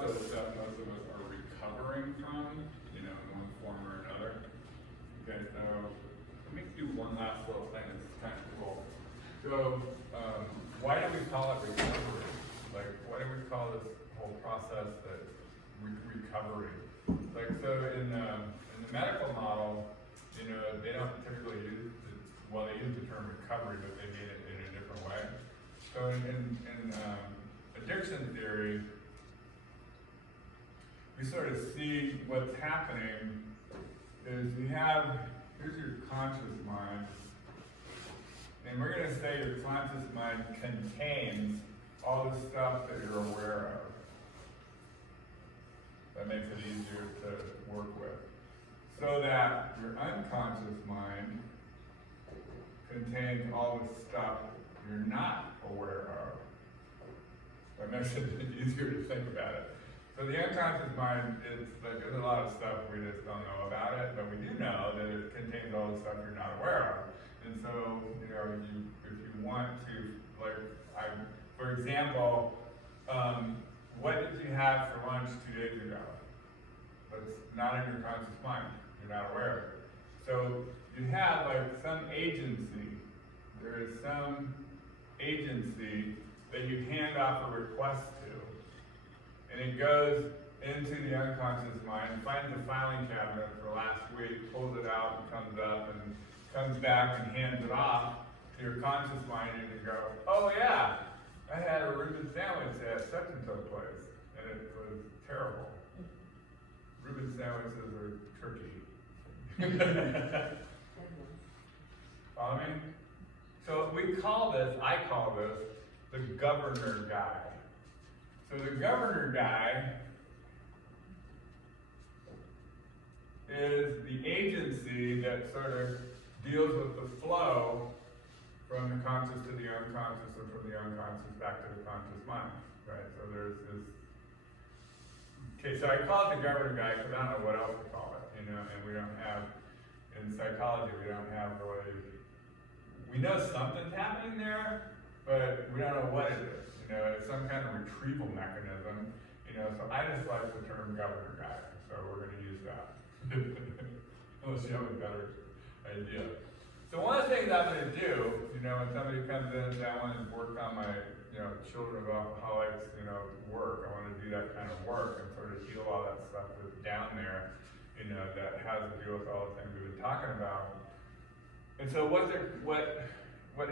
process that most of us are recovering from, in one form or another. Okay, so let me do one last little thing that's kind of cool. So, why do we call it recovery? Like, why do we call this whole process that recovery? Like, so in the medical model, they don't typically use they use the term recovery, but they mean it in a different way. So in addiction theory, we sort of see what's happening is here's your conscious mind, and we're going to say your conscious mind contains all the stuff that you're aware of. That makes it easier to work with. So that your unconscious mind contains all the stuff you're not aware of. That makes it easier to think about it. So the unconscious mind, there's a lot of stuff we just don't know about it, but we do know that it contains all the stuff you're not aware of. And so, if you want to, for example, what did you have for lunch 2 days ago? That's not in your conscious mind. You're not aware of it. So you have some agency. There is some agency that you hand off a request to. And it goes into the unconscious mind, finds the filing cabinet for last week, pulls it out and comes up and comes back and hands it off to your conscious mind, and you go, oh yeah, I had a Reuben sandwich at such and such place, and it was terrible. Reuben sandwiches are tricky. Follow me? So I call this the governor guy. So the governor guy is the agency that sort of deals with the flow from the conscious to the unconscious, and from the unconscious back to the conscious mind, right? So there's this. Okay, so I call it the governor guy because I don't know what else to call it, and we don't have, in psychology, we don't have really, we know something's happening there, but we don't know what it is. It's some kind of retrieval mechanism, so I just like the term governor guy, so we're going to use that. Unless you have a better idea. So one of the things I'm going to do, when somebody comes in and says, I want to work on my, children of alcoholics, work, I want to do that kind of work and sort of heal all that stuff that's down there, that has to do with all the things we've been talking about. And so what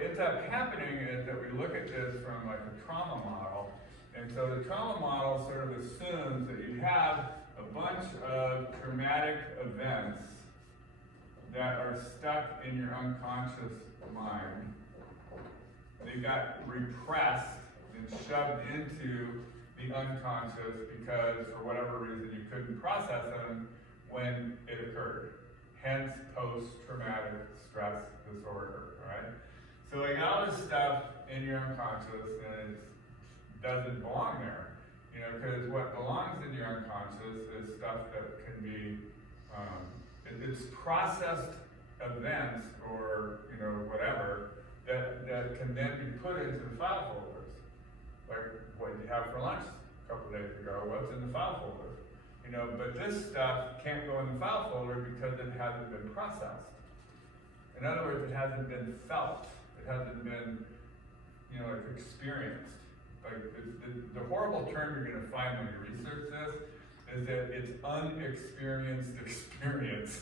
ends up happening is that we look at this from a trauma model. And so the trauma model sort of assumes that you have a bunch of traumatic events that are stuck in your unconscious mind. They got repressed and shoved into the unconscious because, for whatever reason, you couldn't process them when it occurred. Hence, post-traumatic stress disorder, right? So you got all this stuff in your unconscious, and it doesn't belong there. Because what belongs in your unconscious is stuff that can be, it's processed events or, whatever, that can then be put into the file folders. Like what you have for lunch a couple days ago, what's in the file folder? But this stuff can't go in the file folder because it hasn't been processed. In other words, it hasn't been felt. It hasn't been, experienced. The horrible term you're going to find when you research this is that it's unexperienced experience.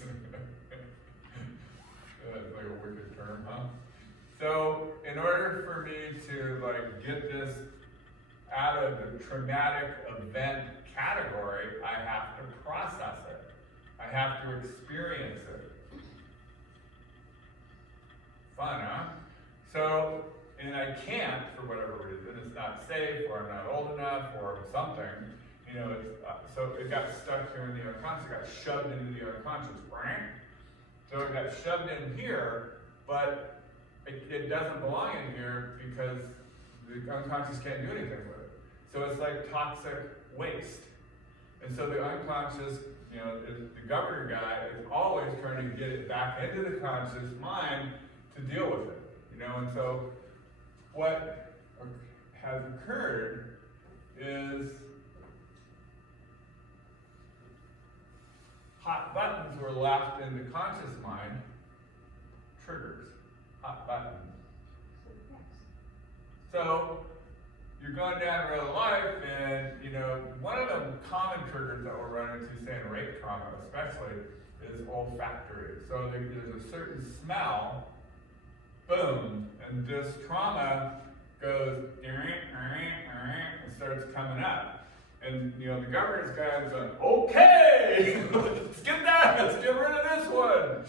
That's like a wicked term, huh? So, in order for me to get this out of the traumatic event category, I have to process it. I have to experience it. Fun, huh? So, and I can't, for whatever reason, it's not safe, or I'm not old enough, or something, so it got stuck here in the unconscious, it got shoved into the unconscious, right? So it got shoved in here, but it doesn't belong in here because the unconscious can't do anything with it. So it's like toxic waste. And so the unconscious, the governor guy is always trying to get it back into the conscious mind to deal with it. And so what has occurred is hot buttons were left in the conscious mind, triggers, hot buttons. So you're going down real life, and one of the common triggers that we'll run into, say in rape trauma especially, is olfactory. So there's a certain smell, boom, and this trauma goes and starts coming up. And the governor's guy is like, okay, let's get that, let's get rid of this one.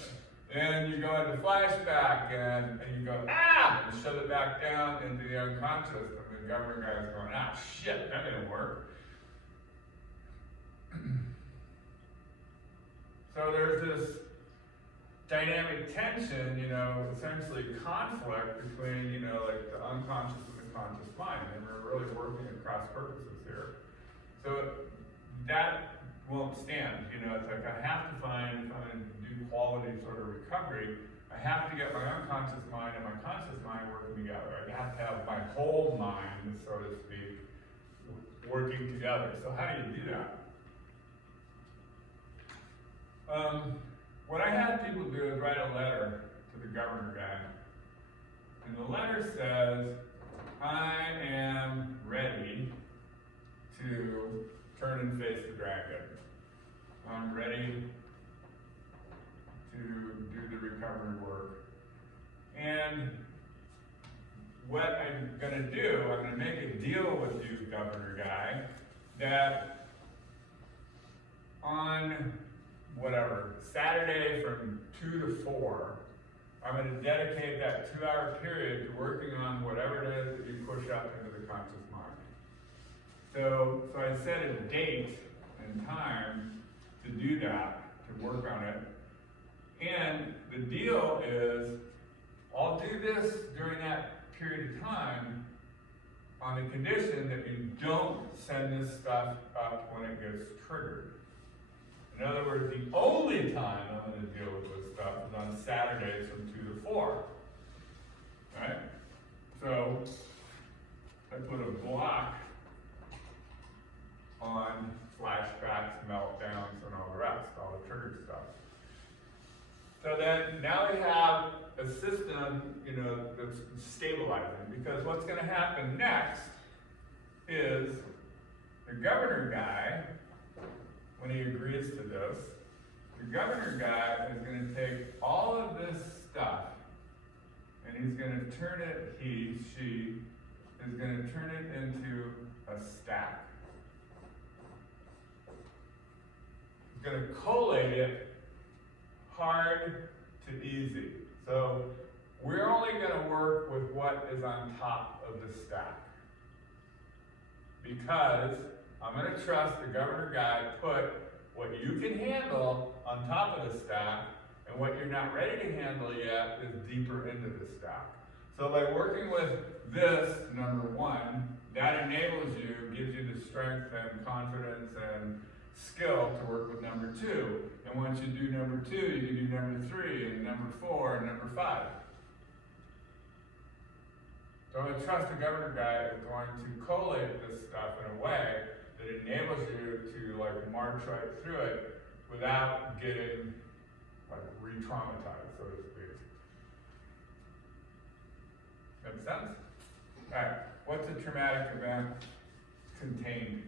And you go into flashback and you go, and shut it back down into the unconscious. And the governor guy's going, shit, that didn't work. So there's this dynamic tension, essentially conflict between, like the unconscious and the conscious mind. And we're really working at cross purposes here. So that won't stand. It's like I have to find, if I'm going to do quality sort of recovery, I have to get my unconscious mind and my conscious mind working together. I have to have my whole mind, so to speak, working together. So how do you do that? What I have people do is write a letter to the governor guy. And the letter says, I am ready to turn and face the dragon. I'm ready to do the recovery work. And what I'm going to do, I'm going to make a deal with you, governor guy, that on Saturday from 2 to 4, I'm going to dedicate that 2-hour period to working on whatever it is that you push up into the conscious mind. So I set a date and time to do that, to work on it. And the deal is, I'll do this during that period of time on the condition that you don't send this stuff up when it gets triggered. In other words, the only time I'm going to deal with this stuff is on Saturdays from 2 to 4. Right? So I put a block on flashbacks, meltdowns, and all the rest, all the triggered stuff. So then now we have a system, that's stabilizing, because what's going to happen next is the governor guy, when he agrees to this, the governor guy is going to take all of this stuff and he's going to turn it, she is going to turn it into a stack. He's going to collate it hard to easy. So we're only going to work with what is on top of the stack. Because I'm going to trust the governor guy put what you can handle on top of the stack, and what you're not ready to handle yet is deeper into the stack. So by working with this, number one, that enables you, gives you the strength and confidence and skill to work with number two. And once you do number two, you can do number three, and number four, and number five. So I trust the governor guy is going to collate this stuff in a way that enables you to march right through it without getting re-traumatized, so to speak. Make sense? All right, what's a traumatic event contained?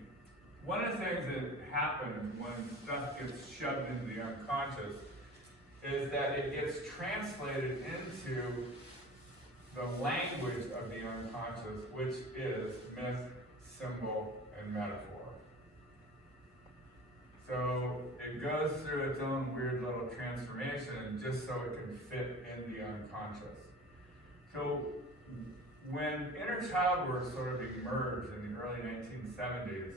One of the things that happens when stuff gets shoved into the unconscious is that it gets translated into the language of the unconscious, which is myth, symbol, and metaphor. So it goes through its own weird little transformation just so it can fit in the unconscious. So when inner child work sort of emerged in the early 1970s,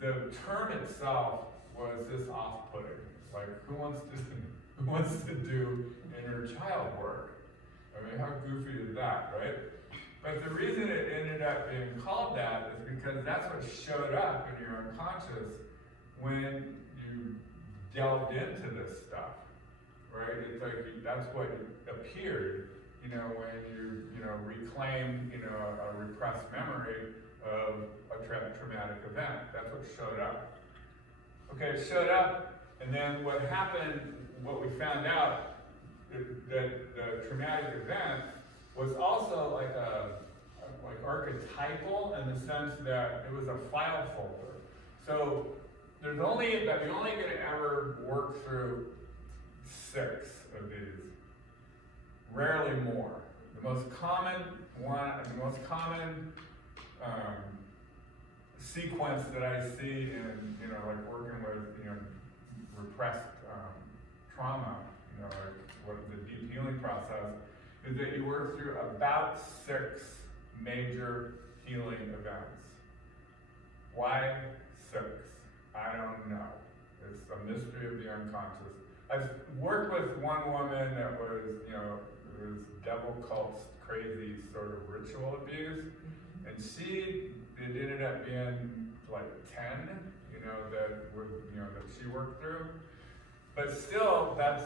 the term itself was this off-putting. Like, who wants to do inner child work? I mean, how goofy is that, right? But the reason it ended up being called that is because that's what showed up in your unconscious when you delved into this stuff, right? It's like that's what appeared, when you, reclaimed, a repressed memory of a traumatic event. That's what showed up. Okay, it showed up, and then what happened, what we found out, that the traumatic event was also like archetypal in the sense that it was a file folder. So you're only gonna ever work through 6 of these, rarely more. The most common sequence that I see in, like working with, repressed trauma, like what the deep healing process, is that you work through about 6 major healing events. Why 6? I don't know. It's a mystery of the unconscious. I've worked with one woman that was, it was devil cults, crazy sort of ritual abuse, and it ended up being like 10, that she worked through. But still, that's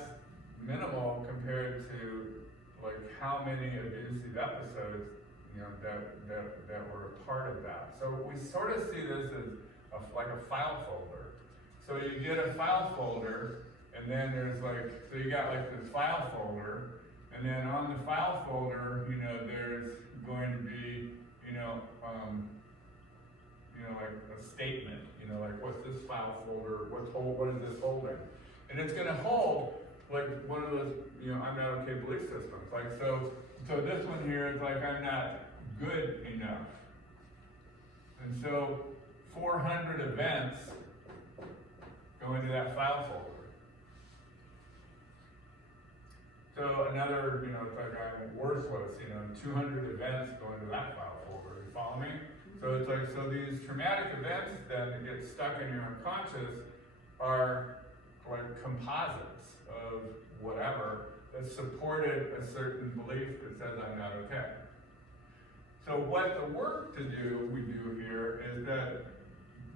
minimal compared to like how many abusive episodes, that were a part of that. So we sort of see this as like a file folder. So you get a file folder, and then there's so you got like this file folder, and then on the file folder, there's going to be, like a statement, like what's this file folder, what is this holding? And it's gonna hold like one of those, I'm not okay belief systems. Like, so this one here is like, I'm not good enough. And so 400 events go into that file folder. So another, it's like I'm worthless, 200 events go into that file folder. You follow me? So it's like, so these traumatic events that get stuck in your unconscious are like composites of whatever that supported a certain belief that says I'm not okay. So what the work we do here is that,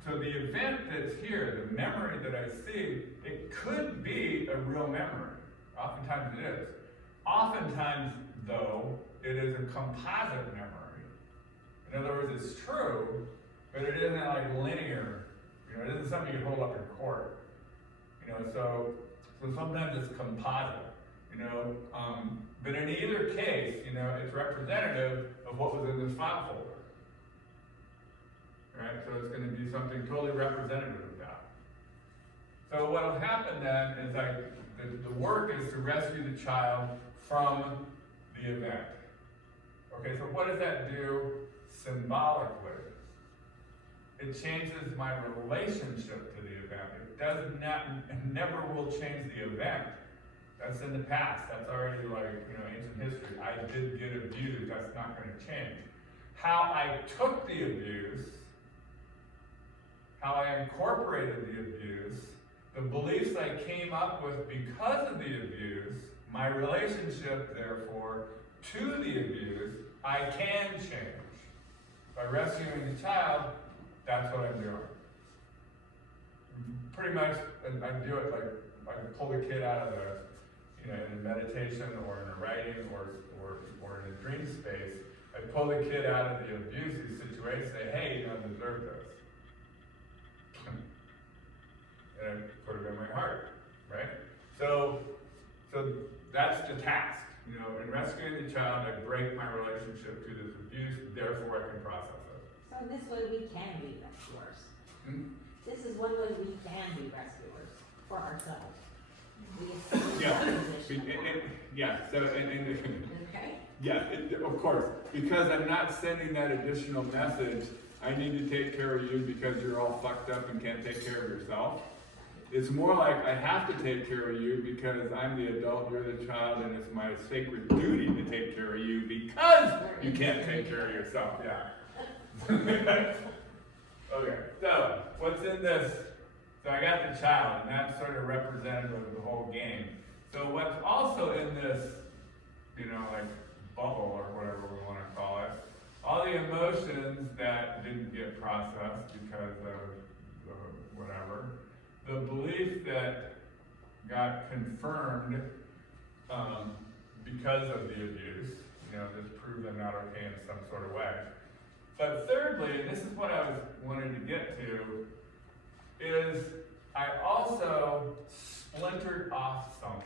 so the event that's here, the memory that I see, it could be a real memory. Oftentimes it is. Oftentimes, though, it is a composite memory. In other words, it's true, but it isn't like linear. It isn't something you hold up in court. So sometimes it's composite. But in either case, it's representative of what was in this file folder. Right? So it's going to be something totally representative of that. So what will happen then is like the work is to rescue the child from the event. Okay, so what does that do symbolically? It changes my relationship to the event. It never will change the event. That's in the past. That's already like, ancient history. I did get abused. That's not going to change. How I took the abuse, how I incorporated the abuse, the beliefs I came up with because of the abuse, my relationship, therefore, to the abuse, I can change. By rescuing the child, that's what I'm doing. Pretty much, I do it like, I pull the kid out of the, in meditation or in a writing or in a dream space, I pull the kid out of the abusive situation, say, hey, you don't deserve this. And I put it in my heart, right? So that's the task. In rescuing the child, I break my relationship to this abuse, therefore I can process it. So this way we can be rescuers. This is one way we can be rescuers for ourselves. Okay? Yeah, of course. Because I'm not sending that additional message, I need to take care of you because you're all fucked up and can't take care of yourself. It's more like I have to take care of you because I'm the adult, you're the child, and it's my sacred duty to take care of you because you can't take care of yourself. Yeah. Okay, so what's in this? So I got the child, and that's sort of representative of the whole game. So what's also in this, like bubble or whatever we want to call it, all the emotions that didn't get processed because of whatever, the belief that got confirmed because of the abuse, just proved I'm not okay in some sort of way. But thirdly, and this is what I was wanting to get to, is I also splintered off something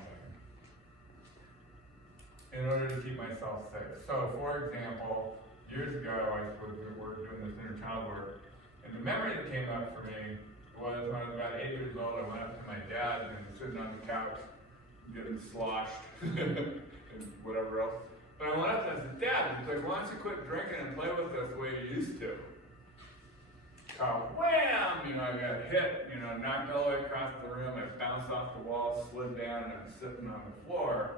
in order to keep myself safe. So, for example, years ago, I was doing this inner child work, and the memory that came up for me was when I was about 8 years old, I went up to my dad and he was sitting on the couch, getting sloshed and whatever else. But I went up and I said, Dad, he's like, why don't you quit drinking and play with us the way you used to? Wham! You know, I got hit, you know, knocked all the way across the room, I bounced off the wall, slid down, and I'm sitting on the floor.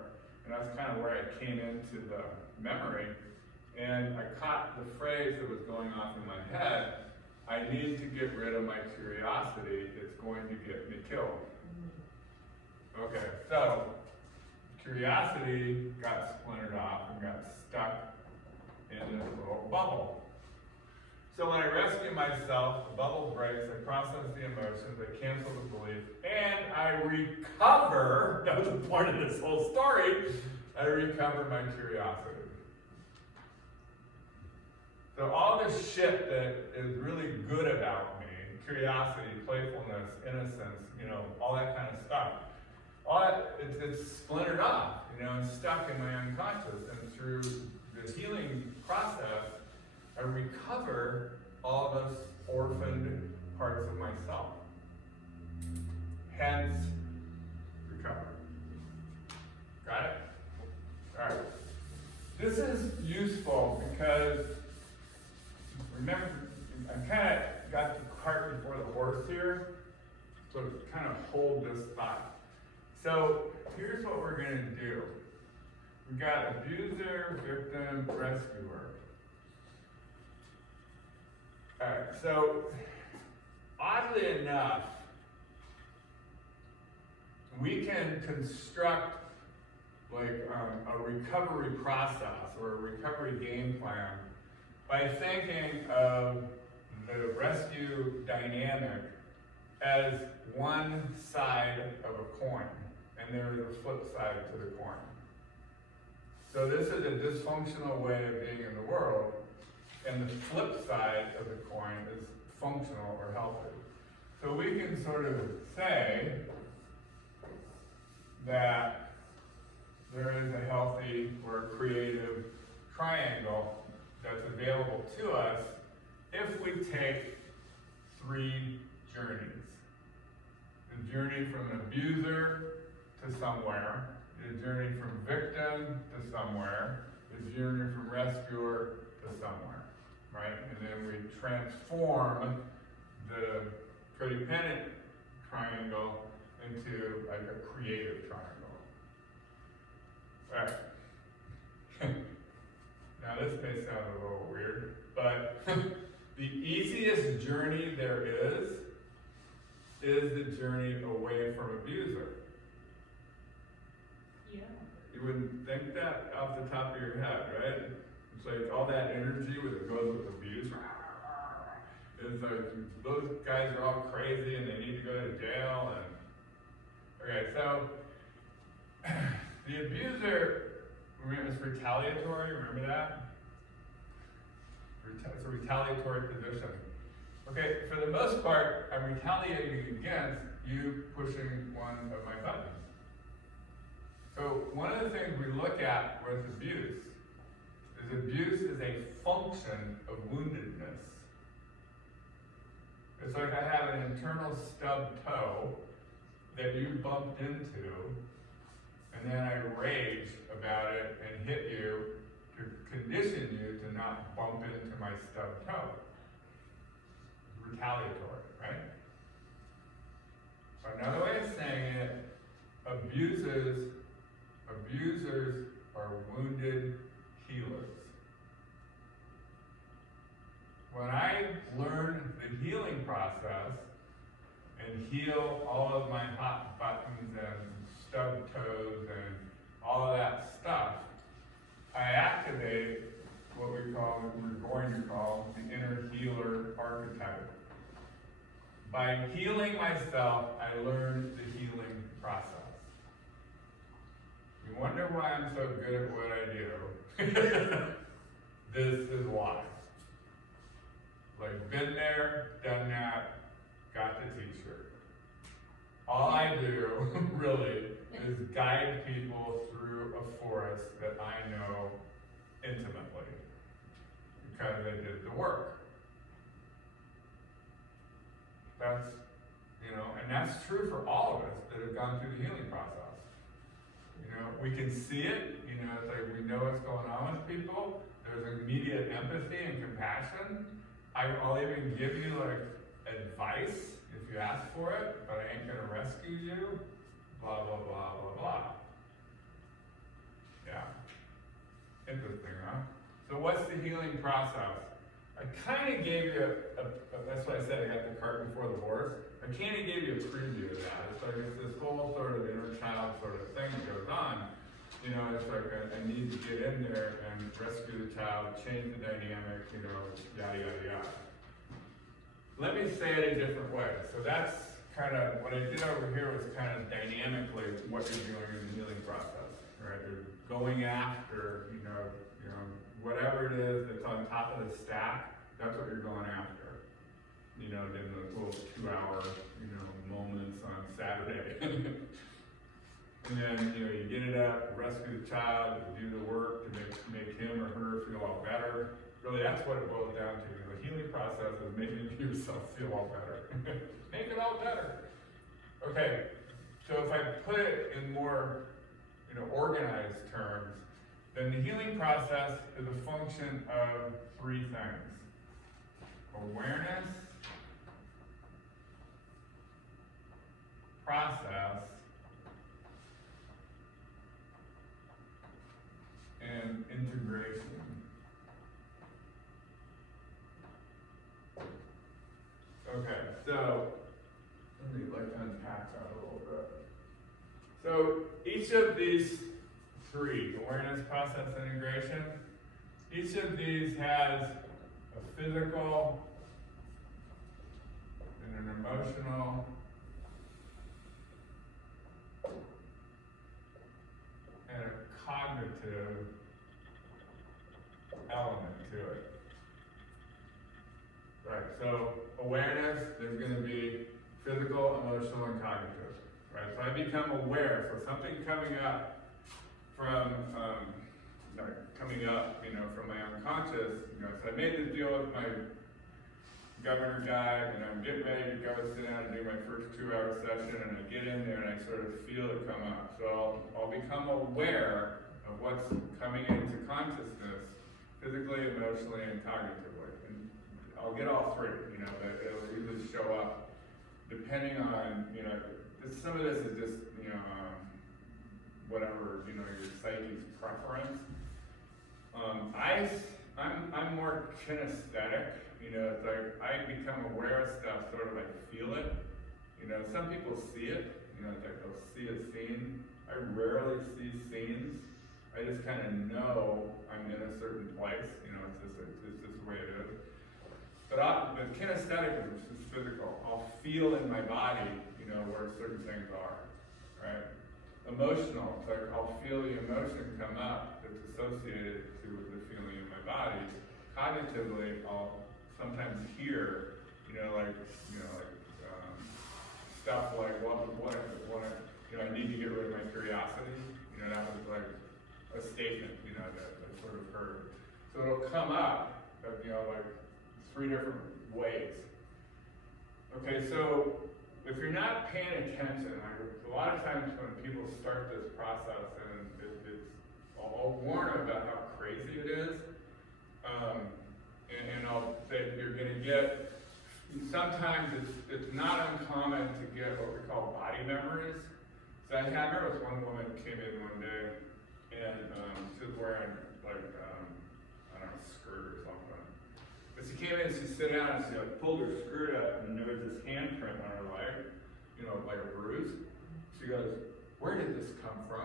And that's kind of where I came into the memory. And I caught the phrase that was going off in my head, I need to get rid of my curiosity, it's going to get me killed. Okay, so curiosity got splintered off and got stuck in this little bubble. So when I rescue myself, the bubble breaks, I process the emotions, I cancel the belief, and I recover, that was the point of this whole story, I recover my curiosity. So all this shit that is really good about me, curiosity, playfulness, innocence, you know, all that kind of stuff, all that, it's splintered off, you know, and stuck in my unconscious. And through the healing process, I recover all those orphaned parts of myself. Hence, recover. Got it? All right. This is useful because, remember, I kind of got the cart before the horse here, so kind of hold this thought. So here's what we're going to do. We've got abuser, victim, rescuer. Alright, so oddly enough, we can construct like a recovery process or a recovery game plan by thinking of the rescue dynamic as one side of a coin, and there is a flip side to the coin. So this is a dysfunctional way of being in the world, and the flip side of the coin is functional or healthy. So we can sort of say that there is a healthy or creative triangle that's available to us if we take 3 journeys. The journey from an abuser to somewhere, the journey from victim to somewhere, the journey from rescuer to somewhere, right? And then we transform the codependent triangle into like a creative triangle. All right. Now this may sound a little weird, but the easiest journey there is the journey away from abuser. Yeah. You wouldn't think that off the top of your head, right? It's like all that energy when it goes with abuse. It's like those guys are all crazy and they need to go to jail. And okay, so the abuser, remember, it's retaliatory. Remember that? It's a retaliatory position. Okay, for the most part, I'm retaliating against you pushing one of my buttons. So one of the things we look at with abuse is a function of woundedness. It's like I have an internal stubbed toe that you bumped into, and then I rage about it and hit you to condition you to not bump into my stubbed toe. Retaliatory, right? Another way of saying it, abusers are wounded healers. When I learn the healing process and heal all of my hot buttons and stubbed toes and all of that stuff, I activate what we're going to call the inner healer archetype. By healing myself, I learn the healing process. You wonder why I'm so good at what I do. This is why. Like, been there, done that, got the t-shirt. All I do, really, is guide people through a forest that I know intimately, because I did the work. That's, and that's true for all of us that have gone through the healing process. We can see it, it's like we know what's going on with people. There's immediate empathy and compassion. I'll even give you advice if you ask for it, but I ain't gonna rescue you, blah, blah, blah, blah, blah. Yeah. Interesting, huh? So what's the healing process? I kind of gave you that's why I said I got the cart before the horse. I kind of gave you a preview of that. It's like it's this whole sort of inner child sort of thing that goes on. It's like I need to get in there and rescue the child, change the dynamic, yada, yada, yada. Let me say it a different way. So that's kind of, what I did over here was kind of dynamically what you're doing in the healing process, right? You're going after, whatever it is that's on top of the stack, that's what you're going after. In those little 2-hour, moments on Saturday. And then, you get it up, rescue the child, do the work to make him or her feel all better. Really, that's what it boils down to. The healing process is making yourself feel all better. Make it all better. Okay, so if I put it in more, organized terms, then the healing process is a function of 3 things. Awareness, process, and integration. Okay, so let me unpack that a little bit. So each of these 3, awareness, process, integration, each of these has a physical and an emotional and a cognitive element to it. Right, so awareness, there's going to be physical, emotional, and cognitive. Right, so I become aware, so something coming up from, from my unconscious, so I made this deal with my governor guy, I'm getting ready to go sit down and do my first 2-hour session, and I get in there and I sort of feel it come up. So I'll become aware of what's coming into consciousness, physically, emotionally, and cognitively. And I'll get all 3, it'll usually show up depending on, some of this is just, whatever, your psyche's preference. I'm more kinesthetic, it's like I become aware of stuff, sort of like feel it. Some people see it, it's like they'll see a scene. I rarely see scenes. I just kind of know I'm in a certain place, it's just the way it is. But the kinesthetic is just physical. I'll feel in my body, where certain things are, right? Emotional, it's like I'll feel the emotion come up that's associated to the feeling in my body. Cognitively, I'll sometimes hear, stuff like, I need to get rid of my curiosity. That was like a statement, that I sort of heard. So it'll come up, 3 different ways. Okay, so if you're not paying attention, a lot of times when people start this process, and I'll warn them about how crazy it is, and I'll say you're going to get, sometimes it's not uncommon to get what we call body memories. So I remember this one woman came in one day, and she was wearing skirt or something. But she came in and she sat down and she pulled her skirt up, and there was this handprint on her leg, like a bruise. She goes, "Where did this come from?"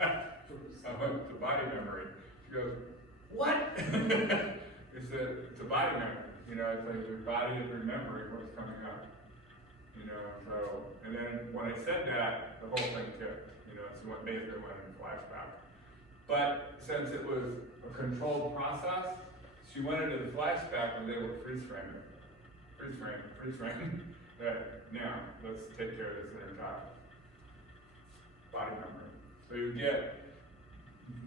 I went to body memory. She goes, "What?" He said, "It's a body memory. It's like your body is remembering what's coming up. So, and then when I said that, the whole thing tipped. So basically went in flashback. But since it was a controlled process, she went into the flashback and they were freeze framing. Freeze frame. Now, let's let's take care of this entire body member. So you get,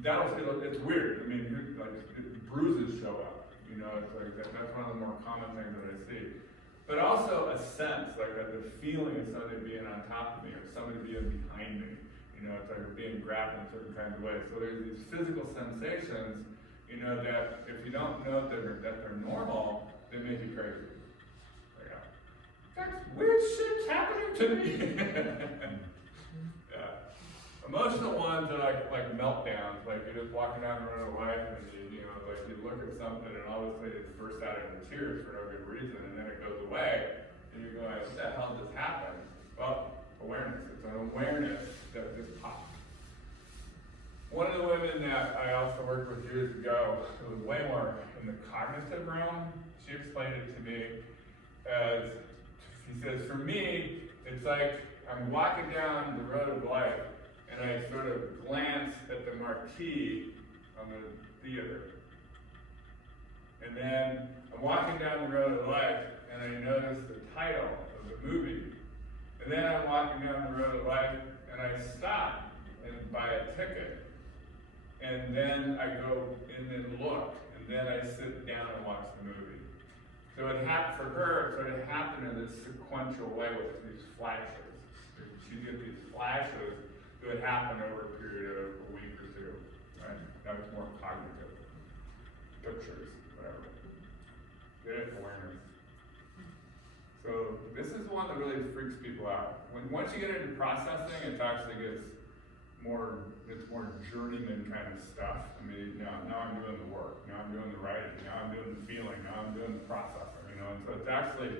it's weird. I mean, like, bruises show up, you know, it's like, that's one of the more common things that I see. But also a sense, like the feeling of somebody being on top of me or somebody being behind me. You know, it's like being grabbed in certain kinds of ways. So there's these physical sensations, you know, that if you don't know that they're normal, they make you crazy. Like, that's weird shit's happening to me. Yeah. Emotional ones are like meltdowns, like you're just walking down the road of life and you know, like you look at something and all of a sudden it bursts out into tears for no good reason and then it goes away and you go, what the hell just happened? Well, awareness. It's an awareness that just popped. One of the women that I also worked with years ago, it was way more in the cognitive realm. She explained it to me as, she says, for me, it's like I'm walking down the road of life and I sort of glance at the marquee on the theater. And then I'm walking down the road of life and I notice the title of the movie. And then I'm walking down the road of life and I stop and buy a ticket. And then I go and then look, and then I sit down and watch the movie. So it happened for her, so it happened in this sequential way with these flashes. She'd get these flashes that would happen over a period of a week or two, right? That was more cognitive. Pictures, whatever. Get it? Awareness. So this is one that really freaks people out. Once you get into processing, it actually gets more, it's more journeyman kind of stuff. I mean, now I'm doing the work, now I'm doing the writing, now I'm doing the feeling, now I'm doing the processing, you know, and so it actually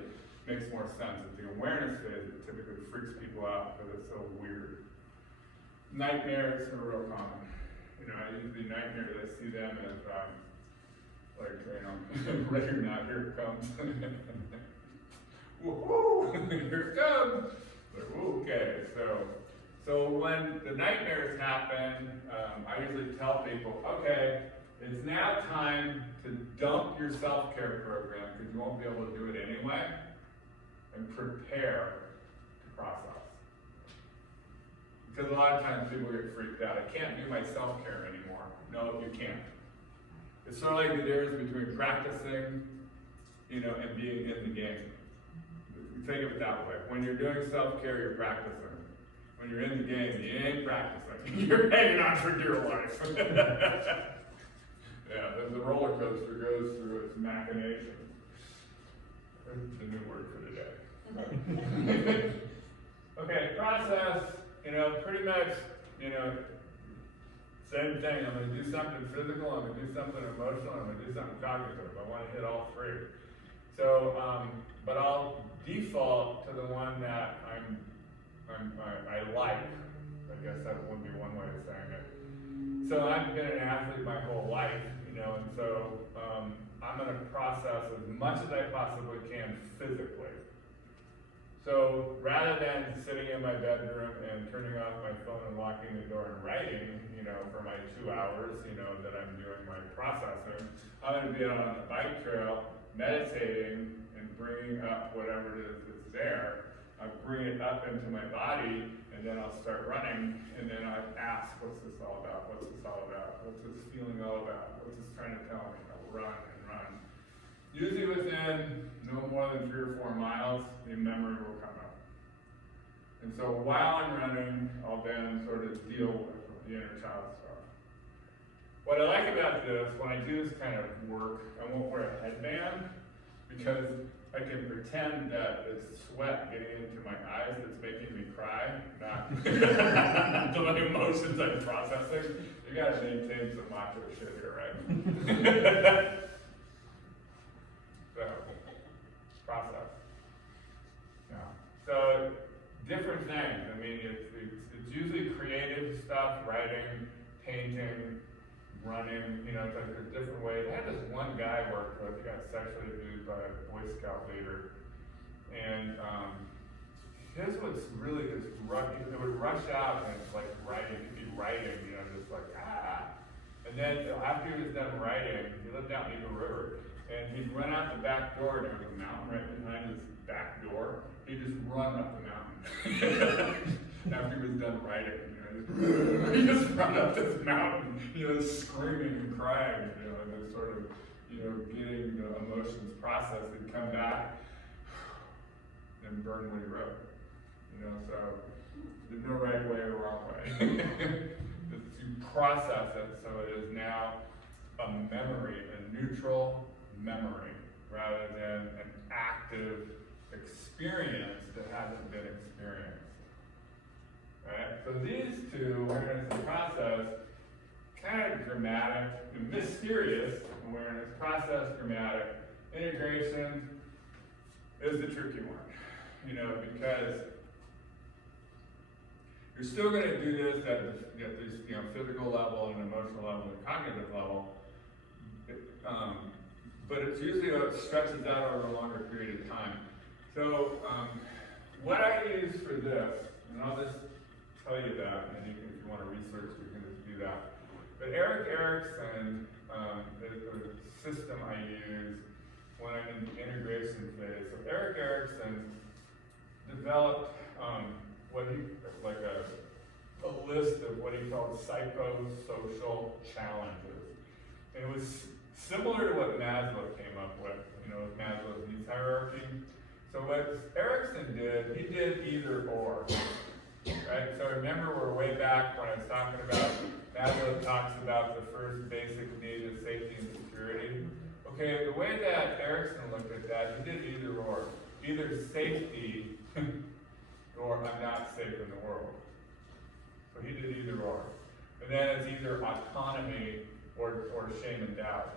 makes more sense. At the awareness phase, it typically freaks people out because it's so weird. Nightmares are real common. You know, I usually nightmares, I see them as, like, you know, ready or not, here it comes. Woohoo! Here it comes! Like, okay, so when the nightmares happen, I usually tell people, okay, it's now time to dump your self-care program because you won't be able to do it anyway, and prepare to process. Because a lot of times people get freaked out. I can't do my self-care anymore. No, you can't. It's sort of like the difference between practicing, you know, and being in the game. Think of it that way. When you're doing self-care, you're practicing. When you're in the game, you ain't practicing. You're hanging on for dear life. Yeah, the roller coaster goes through its machinations. It's a new word for today. Okay, process, you know, pretty much, you know, same thing. I'm going to do something physical, I'm going to do something emotional, I'm going to do something cognitive. I want to hit all three. So, but I'll default to the one that I like. I guess that would be one way of saying it. So I've been an athlete my whole life, you know, and so I'm going to process as much as I possibly can physically. So rather than sitting in my bedroom and turning off my phone and locking the door and writing, you know, for my 2 hours, you know, that I'm doing my processing, I'm going to be out on the bike trail, meditating and bringing up whatever it is that's there. I bring it up into my body, and then I'll start running, and then I ask, what's this all about? What's this all about? What's this feeling all about? What's this trying to tell me? I'll run and run. Usually within no more than 3 or 4 miles, the memory will come up. And so while I'm running, I'll then sort of deal with the inner child stuff. What I like about this, when I do this kind of work, I won't wear a headband, because I can pretend that it's sweat getting into my eyes that's making me cry, not the emotions I'm processing. You gotta maintain some macho shit here, right? So, process. Yeah. So, different things. I mean, it's usually creative stuff, writing, painting, running, you know, it's like there's different ways. I had this one guy I worked with, he got sexually abused by a Boy Scout leader. And his was really just it would rush out and it's like writing, he'd be writing, you know, just like, ah. And then after he was done writing, he lived out near the river, and he'd run out the back door, and there was a mountain right behind his back door, he'd just run up the mountain. After he was done writing, he just run up this mountain, screaming and crying, and then sort of, getting the emotions processed. He'd come back and burn what he wrote. So there's no right way or wrong way. To process it so it is now a memory, a neutral memory, rather than an active experience that hasn't been experienced. Right? So these two, awareness and process, kind of dramatic, mysterious awareness, process dramatic, integration is the tricky one. Because you're still going to do this at this physical level and emotional level and cognitive level, but it's usually it stretches out over a longer period of time. So what I use for this, and I'll just tell you that, and if you want to research, you can just do that. But Erik Erikson is the system I use when I'm in the integration phase. So Erik Erikson developed a list of what he called psychosocial challenges. And it was similar to what Maslow came up with, with Maslow's needs hierarchy. So what Erikson did, he did either or. Right? So remember, we're way back when I was talking about Maslow talks about the first basic need is safety and security. Okay, the way that Erikson looked at that, he did either or. Either safety or I'm not safe in the world. So he did either or. And then it's either autonomy or shame and doubt.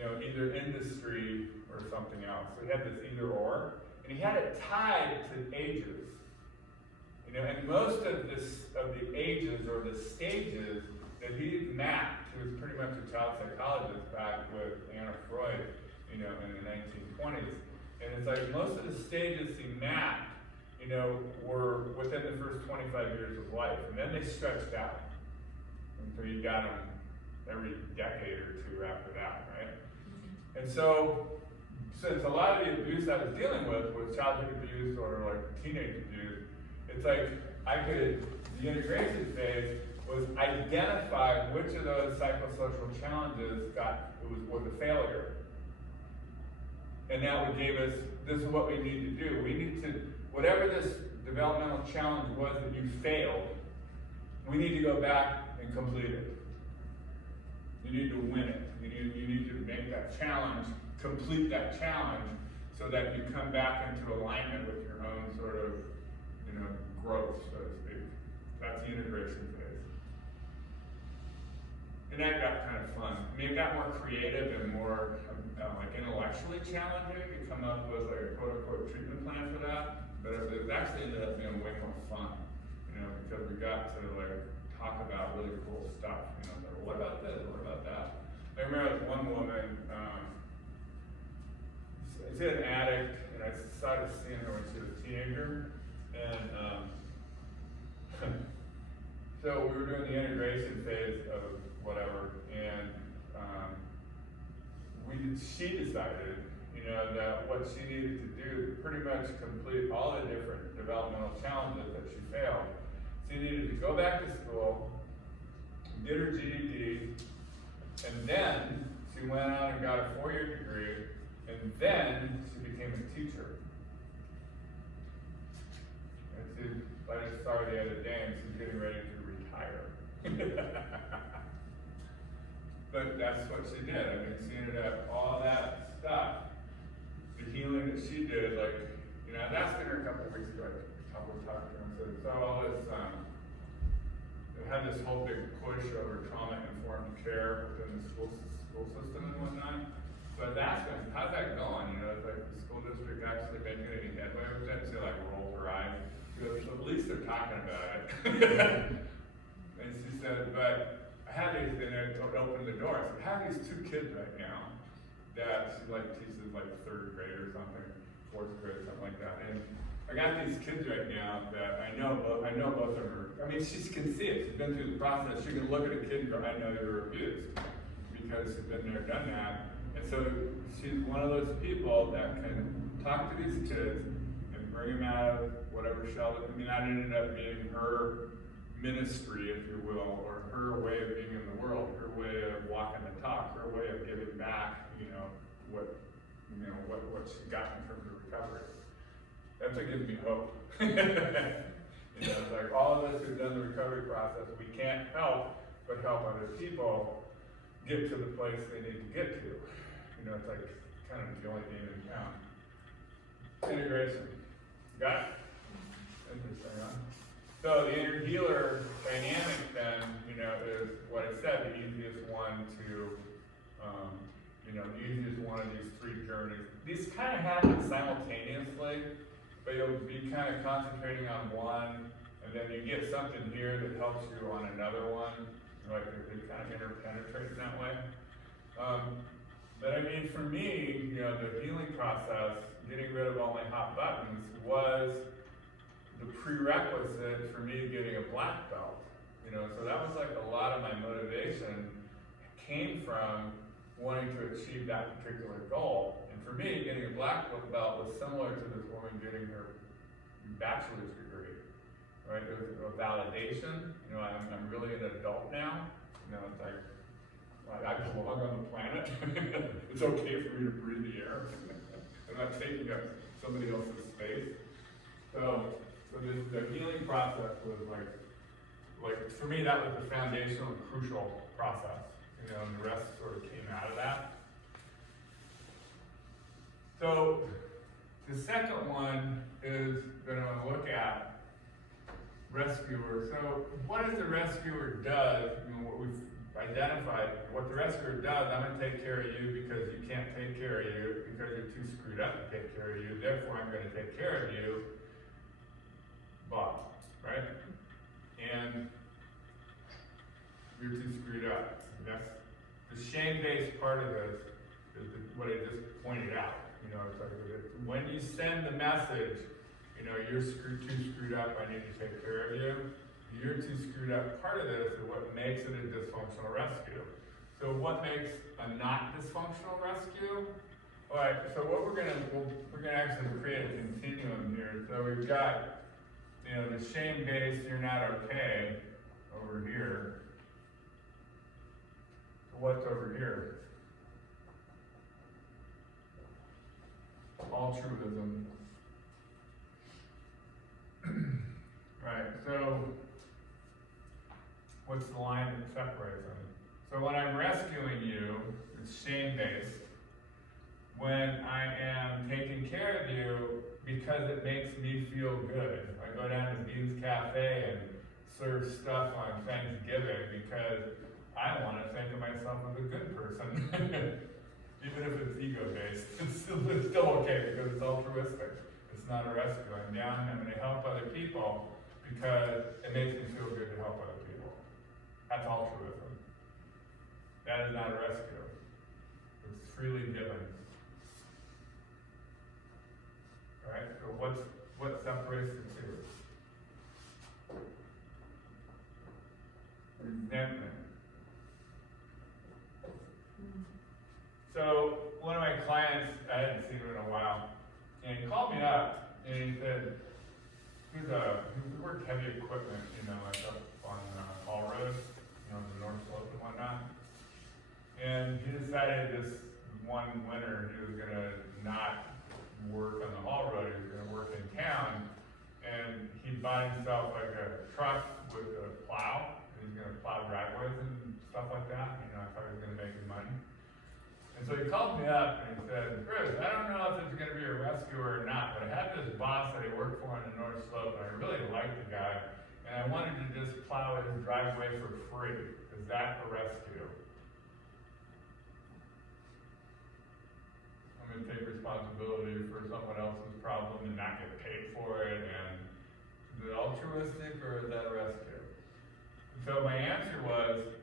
Either industry or something else. So he had this either or, and he had it tied to ages. And most of the ages or the stages that he mapped, he was pretty much a child psychologist back with Anna Freud, in the 1920s. And it's like most of the stages he mapped, were within the first 25 years of life. And then they stretched out. And so you got them every decade or two after that, right? And so, since a lot of the abuse I was dealing with was childhood abuse or like teenage abuse, it's like the integration phase was identify which of those psychosocial challenges was a failure. And that would give us, this is what we need to do. We need to, whatever this developmental challenge was that you failed, we need to go back and complete it. You need to win it. You need to make that challenge, complete that challenge, so that you come back into alignment with your own sort of, growth, so to speak. That's the integration phase. And that got kind of fun. It got more creative and more intellectually challenging to come up with a quote-unquote treatment plan for that. But it actually ended up being way more fun, because we got to talk about really cool stuff. What about this? What about that? I remember with one woman, she had an addict, and I started seeing her when she was a teenager. And so we were doing the integration phase of whatever, and she decided, that what she needed to do to pretty much complete all the different developmental challenges that she failed, she needed to go back to school, did her GED, and then she went out and got a 4-year degree, and then she became a teacher. And I just saw her the other day, and she's getting ready to retire. But that's what she did. She ended up, all that stuff, the healing that she did, I was asking her a couple of weeks ago, I was talking to her, and said, so all this, they had this whole big push over trauma-informed care within the school system and whatnot. So I was asking her, how's that going? It's like the school district actually making any headway with that? She rolled her eyes. She goes, at least they're talking about it. And she said, but I have these, and it opened the door. I said, I have these 2 kids right now that she teaches 3rd grade or something, 4th grade, something like that. And I got these kids right now that I know both of them are, she can see it. She's been through the process. She can look at a kid and go, I know you were abused, because she's been there, done that. And so she's one of those people that can talk to these kids and bring him out of whatever shelter. I mean, that ended up being her ministry, if you will, or her way of being in the world, her way of walking the talk, her way of giving back, what she's gotten from her recovery. That's what gives me hope. It's like all of us who've done the recovery process, we can't help but help other people get to the place they need to get to. It's like kind of the only game in town. Integration. Got it? Interesting, huh? So the inner healer dynamic then, is what I said, the easiest one the easiest one of these three journeys. These kind of happen simultaneously, but you'll be kind of concentrating on one, and then you get something here that helps you on another one. Like they kind of interpenetrate in that way. But I mean, for me, the healing process, getting rid of only hot buttons, was the prerequisite for me getting a black belt. So that was like a lot of my motivation came from wanting to achieve that particular goal. And for me, getting a black belt was similar to this woman getting her bachelor's degree, right? There's a validation. I'm really an adult now. It's like, I belong on the planet. It's okay for me to breathe the air. I'm not taking up somebody else's space. So the healing process was like for me, that was the foundational and crucial process. And the rest sort of came out of that. So the second one is that I'm going to look at rescuer. So what is the rescuer does, what we've identified, what the rescuer does, I'm going to take care of you because you can't take care of you, because you're too screwed up to take care of you, therefore I'm going to take care of you, but, right? And you're too screwed up. That's the shame-based part of this is what I just pointed out. It's like when you send the message, you're too screwed up, I need to take care of you. You're too screwed up. Part of this is what makes it a dysfunctional rescue. So what makes a not dysfunctional rescue? All right, so what we're gonna actually create a continuum here. So we've got, the shame-based, you're not okay, over here. What's over here? Altruism. Right, so what's the line that separates them? So when I'm rescuing you, it's shame-based. When I am taking care of you because it makes me feel good. I go down to Bean's Cafe and serve stuff on Thanksgiving because I want to think of myself as a good person. Even if it's ego-based, it's still okay because it's altruistic. It's not a rescue. I'm going to help other people because it makes me feel good to help other people. That's altruism. That is not a rescue. It's freely given. Right? So what separates the two? Resentment. So one of my clients, I hadn't seen him in a while, and he called me up and he said, he worked heavy equipment, like up on Hall Road, the North Slope and whatnot. And he decided this one winter he was gonna not work on the Hall Road, he was gonna work in town. And he bought himself like a truck with a plow, and he's gonna plow driveways and stuff like that. I thought he was gonna make him money. And so he called me up and he said, Chris, I don't know if this is going to be a rescuer or not, but I had this boss that I worked for on the North Slope, and I really liked the guy, and I wanted to just plow his driveway for free. Is that a rescue? I'm going to take responsibility for someone else's problem and not get paid for it, and is it altruistic or is that a rescue? And so my answer was,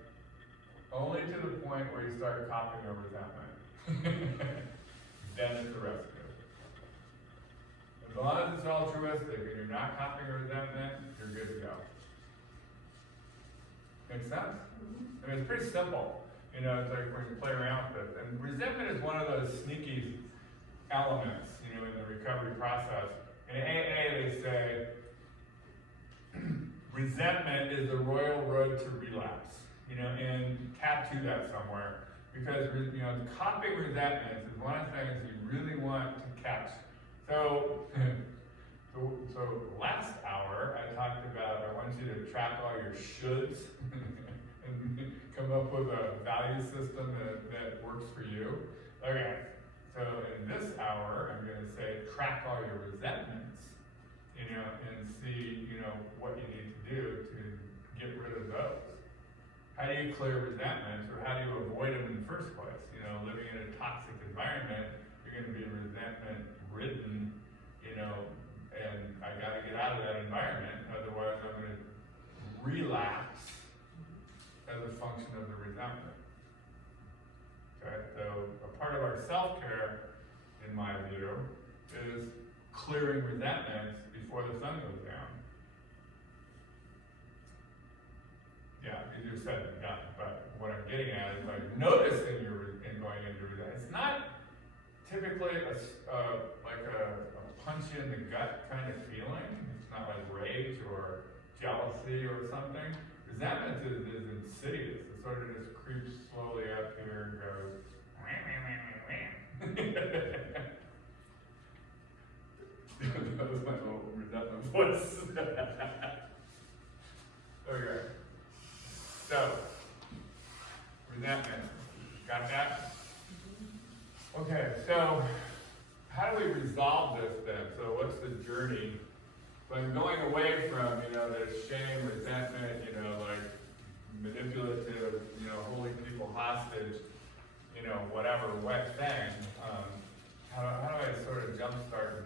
only to the point where you start copying a resentment. Then it's a rescue. As long as it's altruistic and you're not copying a resentment, you're good to go. Make sense? I mean, it's pretty simple. It's like when you play around with it. And resentment is one of those sneaky elements, in the recovery process. In AA they say, resentment is the royal road to relapse, and tattoo that somewhere. Because, copying resentment is one of the things you really want to catch. So, so last hour I talked about, I want you to track all your shoulds and come up with a value system that works for you. Okay, so in this hour I'm going to say track all your resentments, and see, what you need to do to get rid of those. How do you clear resentments, or how do you avoid them in the first place? Living in a toxic environment, you're going to be resentment ridden, and I got to get out of that environment, otherwise I'm going to relapse as a function of the resentment. Okay, so a part of our self-care, in my view, is clearing resentments before the sun goes down. Yeah, easier said than done, but what I'm getting at is like noticing you're going into resentment. It's not typically like a punch you in the gut kind of feeling. It's not like rage or jealousy or something. Resentment is insidious. It sort of just creeps slowly up here and goes, that was my little resentment voice. Okay. So, resentment. Got that? Okay, so how do we resolve this then? So what's the journey? So I'm going away from, there's shame, resentment, like manipulative, holding people hostage, whatever wet thing. How do I sort of jumpstart and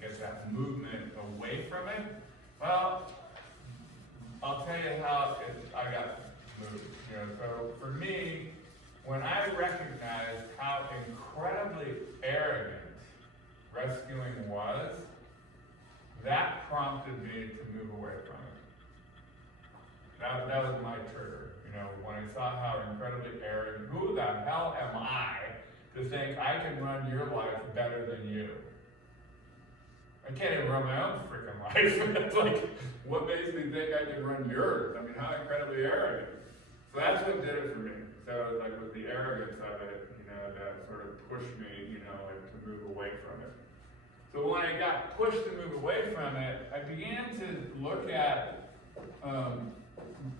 get that movement away from it? Well, I'll tell you how I got moved. So for me, when I recognized how incredibly arrogant rescuing was, that prompted me to move away from it. That was my trigger. When I saw how incredibly arrogant, who the hell am I to think I can run your life better than you? I can't even run my own freaking life. It's like, what makes me think I can run yours? I mean, how incredibly arrogant. So that's what did it for me. So like with the arrogance of it, that sort of pushed me, like to move away from it. So when I got pushed to move away from it, I began to look at,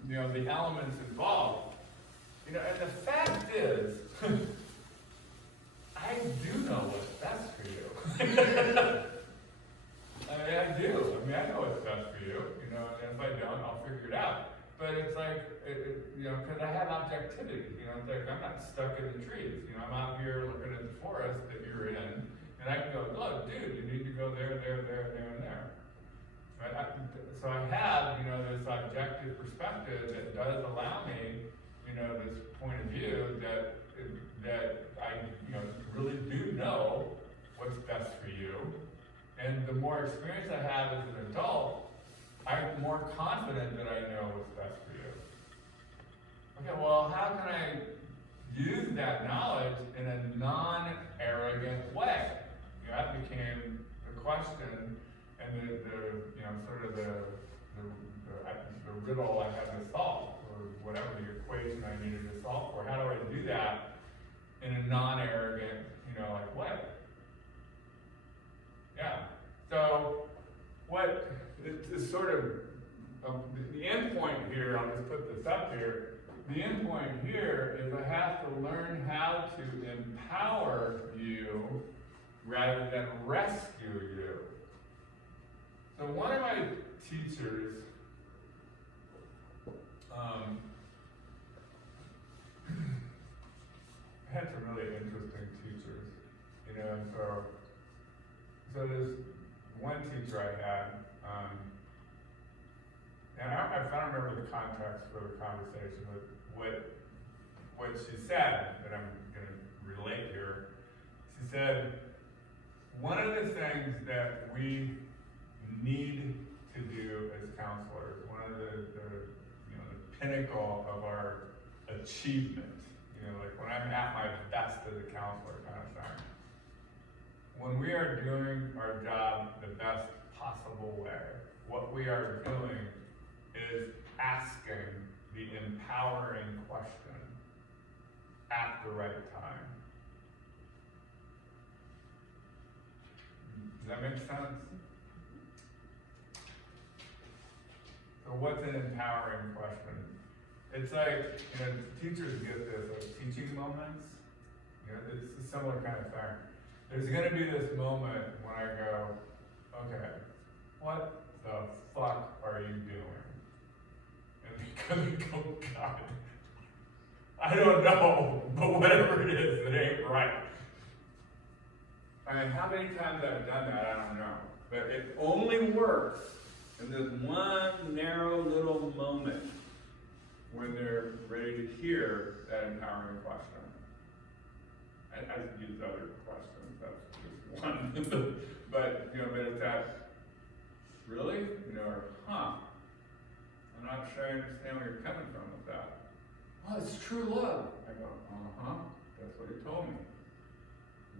the elements involved. And the fact is, I do know what's best for you. I do. I know what's best for you, and if I don't, I'll figure it out. But it's like, because I have objectivity, it's like I'm not stuck in the trees. I'm out here looking at the forest that you're in, and I can go, look, dude, you need to go there, and there. Right? So I have, this objective perspective that does allow me, this point of view that I, really do know what's best for you. And the more experience I have as an adult, I'm more confident that I know what's best for you. Okay, well, how can I use that knowledge in a non-arrogant way? That became the question, and the sort of the riddle I had to solve, or whatever the equation I needed to solve for. How do I do that in a non-arrogant, way? Yeah. So it's sort of the end point here. I'll just put this up here. The end point here is I have to learn how to empower you rather than rescue you. So one of my teachers, I had some really interesting teachers, so there's one teacher I had, and I don't remember the context for the conversation, but what she said that I'm going to relate here, she said, one of the things that we need to do as counselors, one of the pinnacle of our achievement, like when I'm at my best as a counselor kind of thing, when we are doing our job the best possible way, what we are doing is asking the empowering question at the right time. Does that make sense? So what's an empowering question? It's like, teachers get this, like teaching moments. It's a similar kind of thing. There's gonna be this moment when I go, okay, what the fuck are you doing? And they go, God, I don't know, but whatever it is, it ain't right. I mean, how many times I've done that, I don't know. But it only works in this one narrow little moment when they're ready to hear that empowering question. I use other questions, that's just one. But but it's that, really? Or, I'm not sure I understand where you're coming from with that. Well, it's true love. I go, that's what he told me.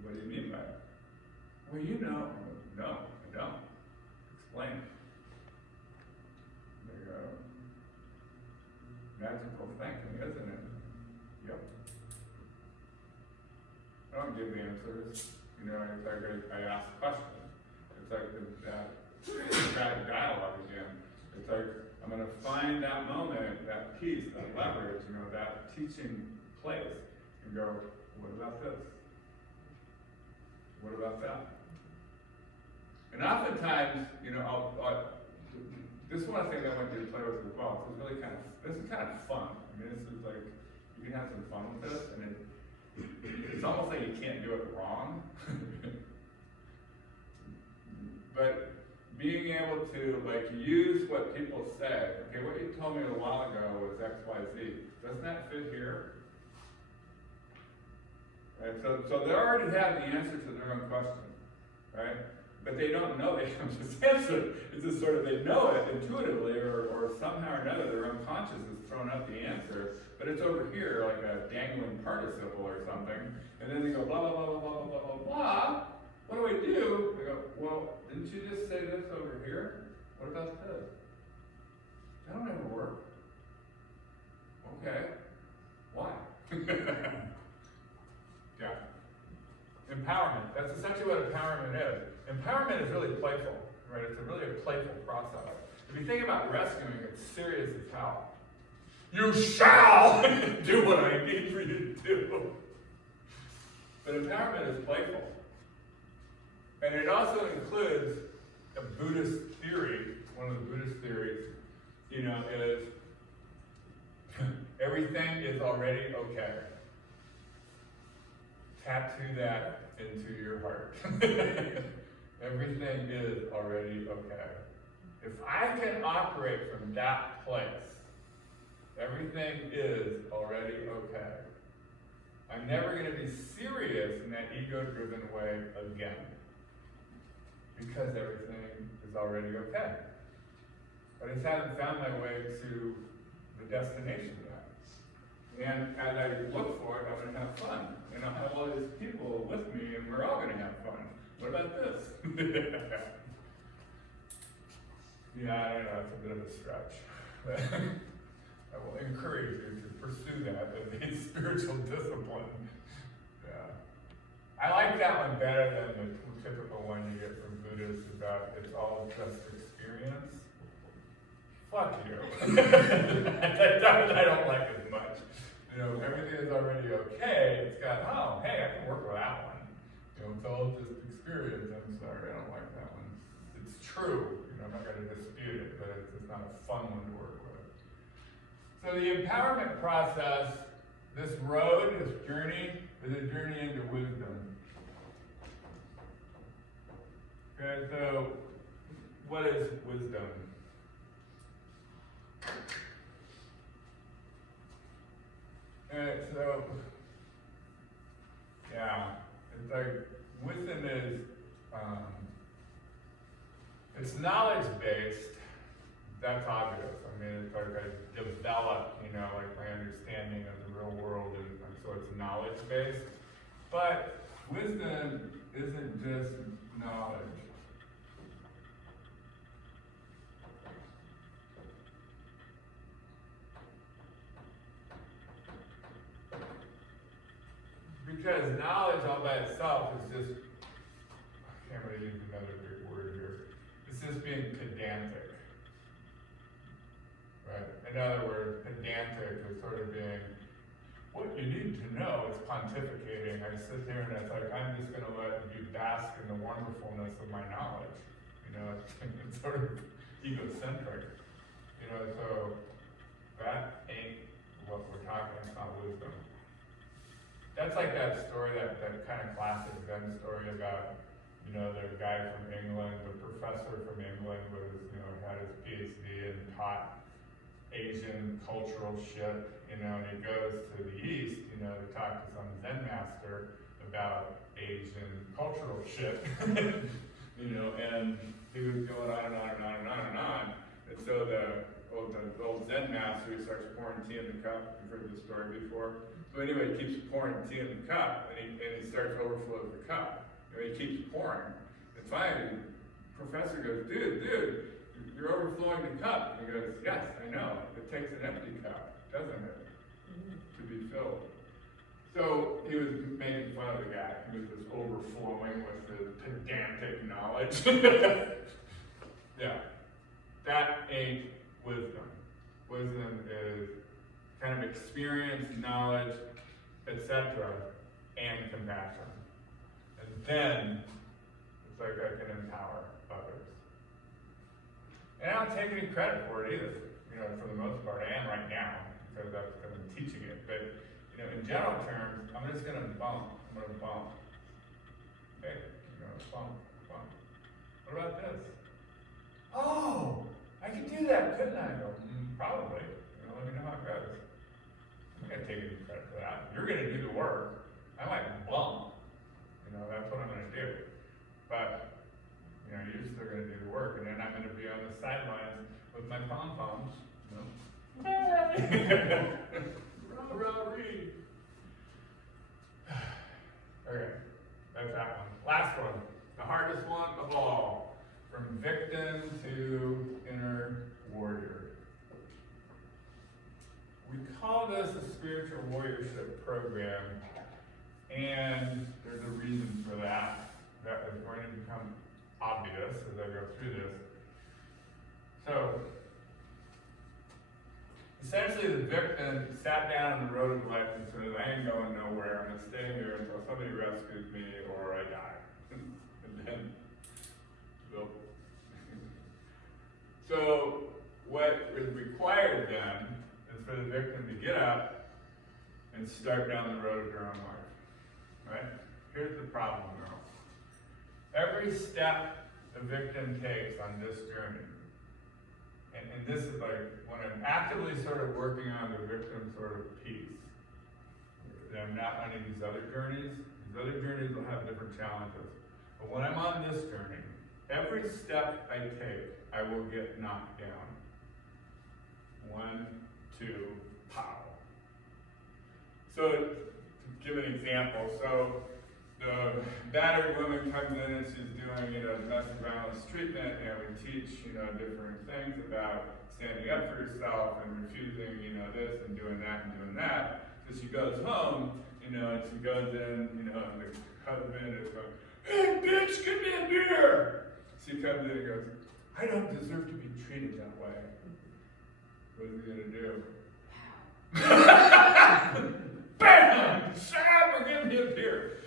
What do you mean by it? Well, I go, no, I don't. Explain it. They go, magical thinking, isn't it? Yep. I don't give the answers. It's like I ask questions. It's like that dialogue again. It's like I'm going to find that moment, that piece, that leverage, that teaching place, and go, what about this? What about that? And oftentimes, this is one of the things I want you to play with as well. This is kind of fun. This is like, you can have some fun with this, and it's almost like you can't do it wrong. But being able to use what people say. Okay, what you told me a while ago was X, Y, Z. Doesn't that fit here? Right? So they already have the answer to their own question, right? But they don't know they have this answer. It's just sort of, they know it intuitively, or somehow or another their unconscious has thrown out the answer, but it's over here like a dangling participle or something. And then they go, blah, blah, blah, blah, blah, blah, blah, blah. What do I do? They go, well, didn't you just say this over here? What about this? That'll never work. Okay. Why? Yeah. Empowerment. That's essentially what empowerment is. Empowerment is really playful, right? It's really a playful process. If you think about rescuing, it's serious as hell. You shall do what I need for you to do. But empowerment is playful. And it also includes a Buddhist theory. One of the Buddhist theories, is everything is already okay. Tattoo that into your heart. Everything is already okay. If I can operate from that place, everything is already okay. I'm never going to be serious in that ego-driven way again, because everything is already okay. But I just haven't found my way to the destination yet. And as I look for it, I'm going to have fun. And I'll have all these people with me, and we're all going to have fun. What about this? Yeah, I don't know, it's a bit of a stretch. I will encourage you to pursue that as a spiritual discipline. Yeah. I like that one better than the typical one you get from Buddhists about it's all just experience. Fuck you. I don't like it much. Everything is already okay. It's got, oh, hey, I can work with that one. It's all just experience. I'm sorry, I don't like that one. It's true. I'm not going to dispute it, but it's just not a fun one to work with. So the empowerment process, this road, this journey, is a journey into wisdom. Okay, so what is wisdom? So, yeah, it's like wisdom is, it's knowledge-based. That's obvious. It's like I develop, like my understanding of the real world, and so it's knowledge-based. But wisdom isn't just knowledge. Because knowledge all by itself is just, I can't really use another big word here. It's just being pedantic. Right? In other words, pedantic is sort of being, what you need to know is pontificating. I sit there and it's like, I'm just going to let you bask in the wonderfulness of my knowledge. You know, it's sort of egocentric. You know, so that ain't what we're talking, it's not wisdom. That's like that story, that kind of classic Zen story about, you know, the guy from England, the professor from England was, you know, had his PhD and taught Asian cultural shit, you know, and he goes to the East, you know, to talk to some Zen master about Asian cultural shit, you know, and he was going on and on and on and on and on. And so the old Zen master, he starts pouring tea in the cup. You've heard this story before. So anyway, he keeps pouring tea in the cup, and he starts to overflow the cup. And he keeps pouring. And finally, the professor goes, dude, you're overflowing the cup. And he goes, yes, I know. It takes an empty cup, doesn't it, to be filled. So he was making fun of the guy. He was just overflowing with the pedantic knowledge. Yeah, that ain't wisdom. Wisdom is kind of experience, knowledge, etc., and compassion. And then it's like I can empower others. And I don't take any credit for it either. You know, for the most part, I am right now because I'm teaching it. But you know, in general terms, I'm just going to bump. I'm going to bump. Okay, you know, bump. What about this? Oh, I can do that, couldn't I? I go, probably. You know, let me know how it goes. I'm not going to take any credit for that. You're going to do the work. I might bump. You know, that's what I'm going to do. But, you know, you're still going to do the work. And then I'm going to be on the sidelines with my pom-poms. You know? Rah-rah-ree. Okay, that's that one. Last one. The hardest one of all. From victim to inner warrior. We call this a spiritual warriorship program, and there's a reason for that. That is going to become obvious as I go through this. So, essentially the victim sat down on the road of life and said, I ain't going nowhere, I'm going to stay here until somebody rescues me or I die. And then, so what is required then is for the victim to get up and start down the road of their own life, right? Here's the problem though. Every step the victim takes on this journey, and this is like when I'm actively sort of working on the victim sort of piece, and I'm not on any of these other journeys will have different challenges. But when I'm on this journey, every step I take, I will get knocked down. 1, 2, pow. So, to give an example, so the battered woman comes in and she's doing, domestic violence treatment, and we teach, different things about standing up for yourself and refusing, this and doing that and doing that. So she goes home, and she goes in, and the husband is going, hey, bitch, give me a beer! She comes in and goes, I don't deserve to be treated that way. What is he gonna do? Bam! Shab, or give me a beer.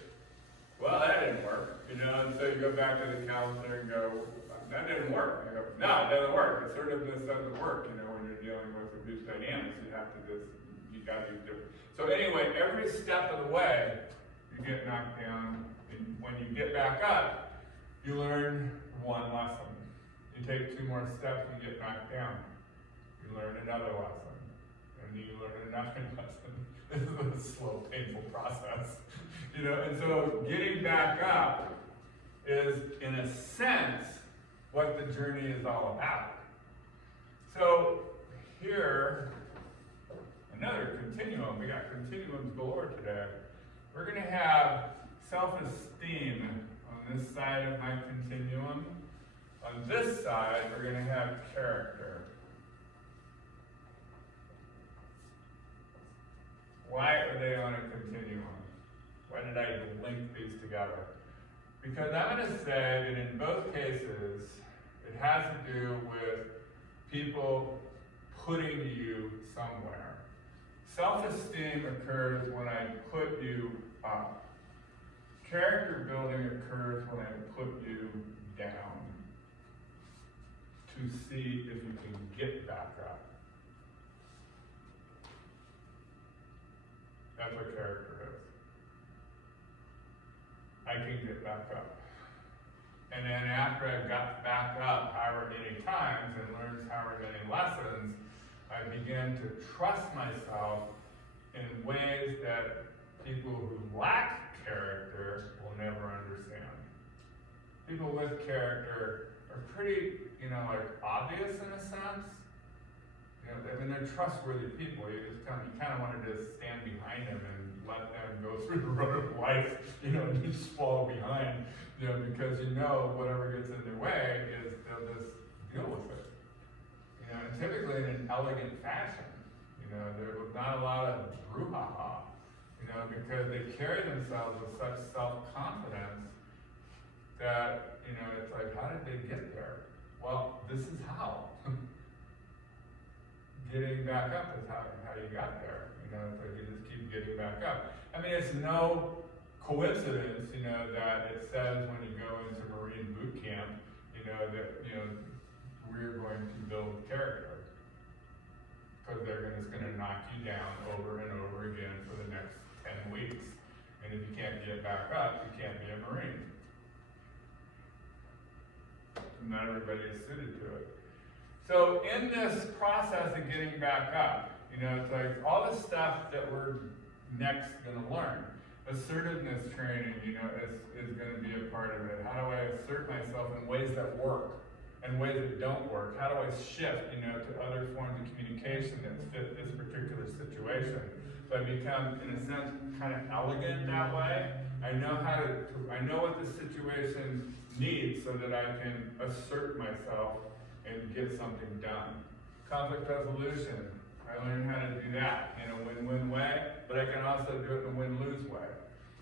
Well, that didn't work, and so you go back to the counselor and go, that didn't work. I go, no, it doesn't work. Assertiveness doesn't work, when you're dealing with abuse dynamics. You gotta be different. So anyway, every step of the way, you get knocked down, and when you get back up, you learn one lesson. You take 2 more steps and get knocked down. You learn another lesson. And you learn another lesson. This is a slow, painful process. And so getting back up is, in a sense, what the journey is all about. So here, another continuum. We got continuums galore today. We're going to have self-esteem on this side of my continuum. On this side, we're going to have character. Why are they on a continuum? Why did I link these together? Because I'm going to say that in both cases, it has to do with people putting you somewhere. Self-esteem occurs when I put you up. Character building occurs when I put you down to see if you can get back up. That's what character is. I can get back up. And then after I've got back up however many times and learned however many lessons, I begin to trust myself in ways that people who lack character will never understand. People with character are pretty, like obvious in a sense. They're trustworthy people. You kind of want to just stand behind them and let them go through the road of life, and you just follow behind, because whatever gets in their way is they'll just deal with it. And typically in an elegant fashion. There was not a lot of brouhaha, because they carry themselves with such self-confidence that, it's like, how did they get there? Well, this is how. Getting back up is how you got there. It's like you just keep getting back up. It's no coincidence, that it says when you go into Marine boot camp, that, we're going to build character. Because they're just going to knock you down over and over again for the next 10 weeks. And if you can't get back up, you can't be a Marine. Not everybody is suited to it. So in this process of getting back up, it's like all the stuff that we're next going to learn. Assertiveness training, is going to be a part of it. How do I assert myself in ways that work and ways that don't work? How do I shift, to other forms of communication that fit this particular situation? So I become, in a sense, kind of elegant that way. I know what the situation needs so that I can assert myself and get something done. Conflict resolution, I learned how to do that in a win-win way, but I can also do it in a win-lose way.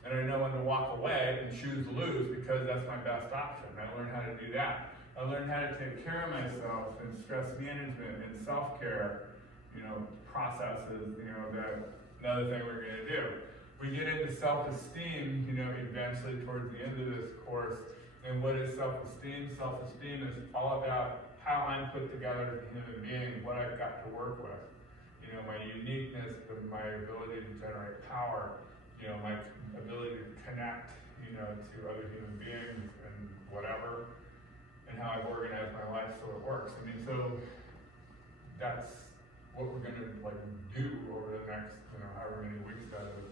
And I know when to walk away and choose lose because that's my best option. I learned how to do that. I learned how to take care of myself in stress management and self-care, processes, that another thing we're gonna do. We get into self-esteem, eventually towards the end of this course. And what is self-esteem? Self-esteem is all about how I'm put together as a human being, what I've got to work with. My uniqueness, my ability to generate power, my ability to connect, to other human beings and whatever, and how I've organized my life so it works. So that's what we're gonna do over the next, however many weeks that is.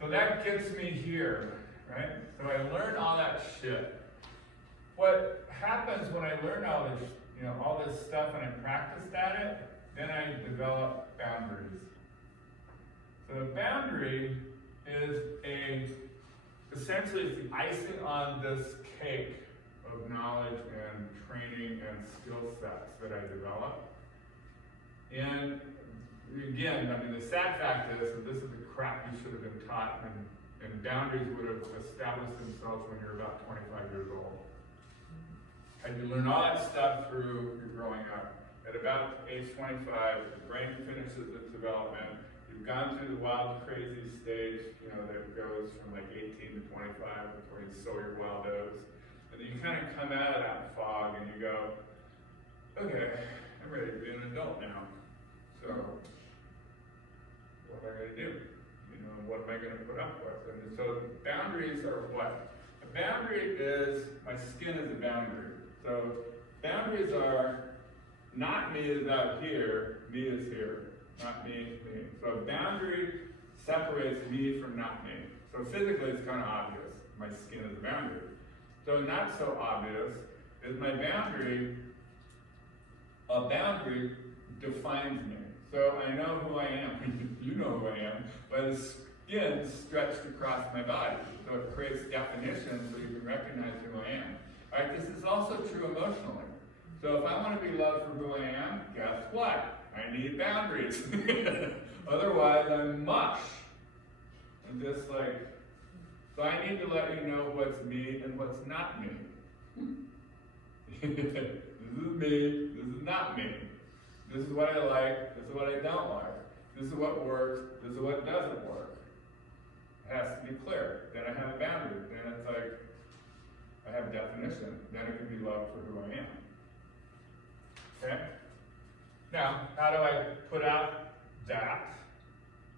So that gets me here, right? So I learned all that shit. What happens when I learn all this, all this stuff and I practiced at it, then I develop boundaries. So the boundary is essentially it's the icing on this cake of knowledge and training and skill sets that I develop. And again, the sad fact is that this is the crap you should have been taught, and boundaries would have established themselves when you're about 25 years old. And you learn all that stuff through your growing up. At about age 25, the brain finishes its development. You've gone through the wild, crazy stage, that goes from 18 to 25 before you sow your wild oats. And then you kind of come out of that fog and you go, okay, I'm ready to be an adult now. So, what am I going to do? What am I going to put up with? And so boundaries are what? A boundary is, my skin is a boundary. So boundaries are, not me is out here, me is here. Not me, me. So a boundary separates me from not me. So physically it's kind of obvious. My skin is a boundary. So not so obvious is my boundary, a boundary defines me. So I know who I am. You know who I am by the skin stretched across my body. So it creates definition so you can recognize who I am. All right, this is also true emotionally. So if I want to be loved for who I am, guess what? I need boundaries. Otherwise, I'm mush. And just like, so I need to let you know what's me and what's not me. This is me, this is not me. This is what I like, this is what I don't like. This is what works, this is what doesn't work. It has to be clear. Then I have a boundary. Then it's like, I have definition. Then it can be loved for who I am. Okay? Now, how do I put out that?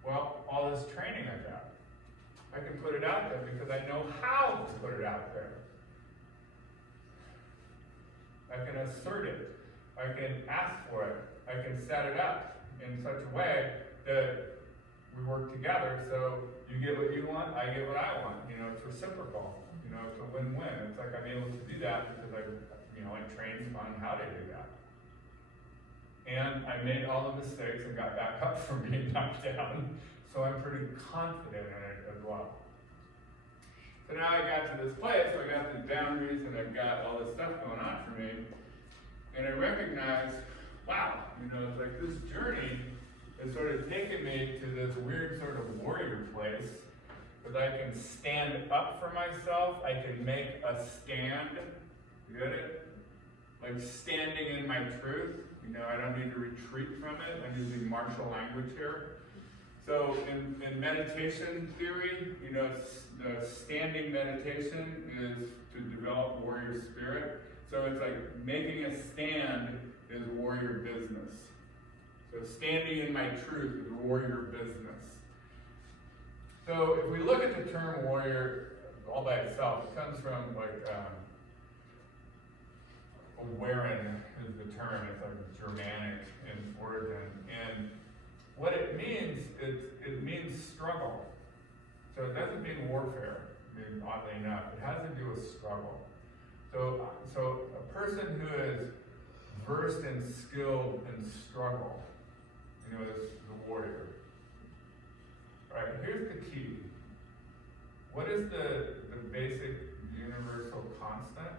Well, all this training I got. I can put it out there because I know how to put it out there. I can assert it. I can ask for it. I can set it up in such a way that we work together, so you get what you want, I get what I want. You know, it's reciprocal. You know, it's a win-win. It's like I'm able to do that because I trained on how to do that. And I made all the mistakes and got back up from being knocked down, so I'm pretty confident in it as well. So now I got to this place where I got the boundaries and I've got all this stuff going on for me, and I recognize, wow, it's like this journey has sort of taken me to this weird sort of warrior place, because I can stand up for myself, I can make a stand, you get it? Like standing in my truth, I don't need to retreat from it, I'm using martial language here. So in meditation theory, the standing meditation is to develop warrior spirit. So it's like making a stand is warrior business. So standing in my truth is warrior business. So if we look at the term warrior all by itself, it comes from Weren is the term. It's like Germanic in origin. And what it means, it means struggle. So it doesn't mean warfare, oddly enough. It has to do with struggle. So a person who is versed and skilled in struggle, is the warrior. All right, here's the key. What is the basic universal constant?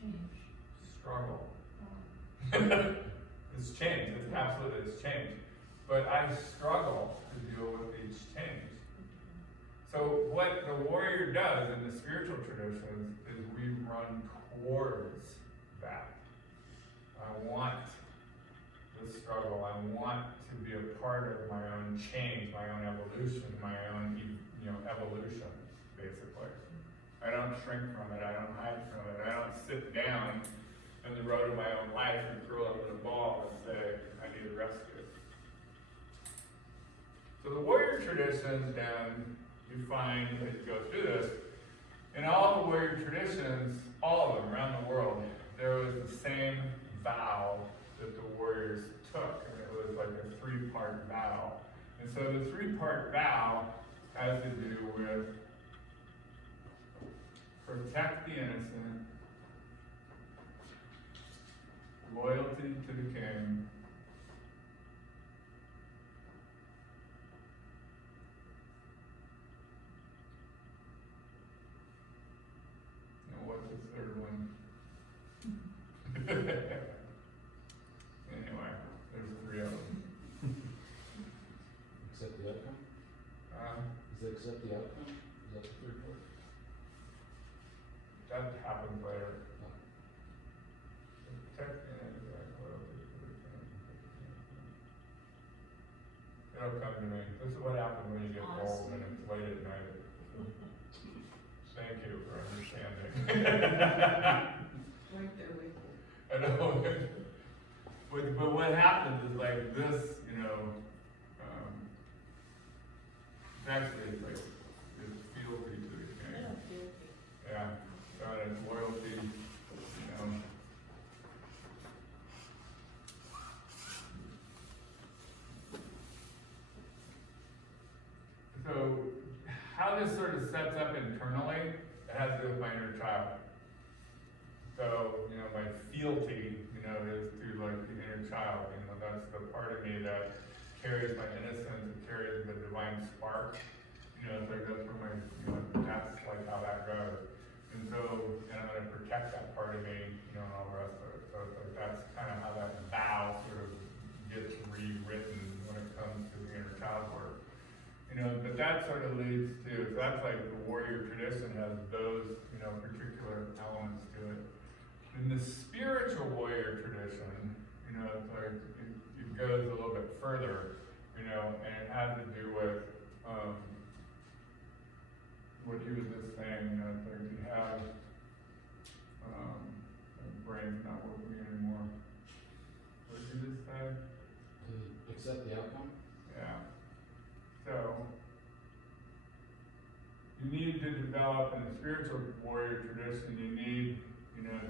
Change. Struggle. It's change, it's change. But I struggle to deal with each change. So what the warrior does in the spiritual traditions is we run towards that. I want the struggle. I want to be a part of my own change, my own evolution, my own evolution, basically. I don't shrink from it. I don't hide from it. I don't sit down in the road of my own life and curl up in a ball and say, I need a rescue. So the warrior traditions, then, you find as you go through this, in all the warrior traditions, all of them around the world, there was the same vow that the warriors took, and it was like a three-part vow. And so the three-part vow has to do with protect the innocent, loyalty to the king, and what's the third one? Anyway, there's three of them. Accept the outcome? Is it accept the outcome? Is that the third part? That happens later. No. Protect the innocent, loyalty to the king. It'll come to me. This is what happens when you get old and it's late at night. Thank you for understanding. Right there with you. I know. But what happens is like this, actually it's like it's fealty to the king. Yeah. So it's loyalty, So how this sort of sets up internally, it has to do with my inner child. So, my fealty, is through like the inner child, that's the part of me that carries my innocence, it carries the divine spark. You know, it's like that's where my, you know, that's like how that goes. And so, and I'm gonna protect that part of me, you know, and all the rest of it. So it's like that's kind of how that vow sort of gets rewritten when it comes to the inner child work. You know, but that sort of leads to, so that's like the warrior tradition has those, you know, particular elements to it. In the spiritual warrior tradition, you know, it's like it goes a little bit further, you know, and it has to do with what he was just saying, you know, it's like you have my brain's not working anymore. What did you just say? To accept the outcome? Yeah. So you need to develop in the spiritual warrior tradition, you need, you know,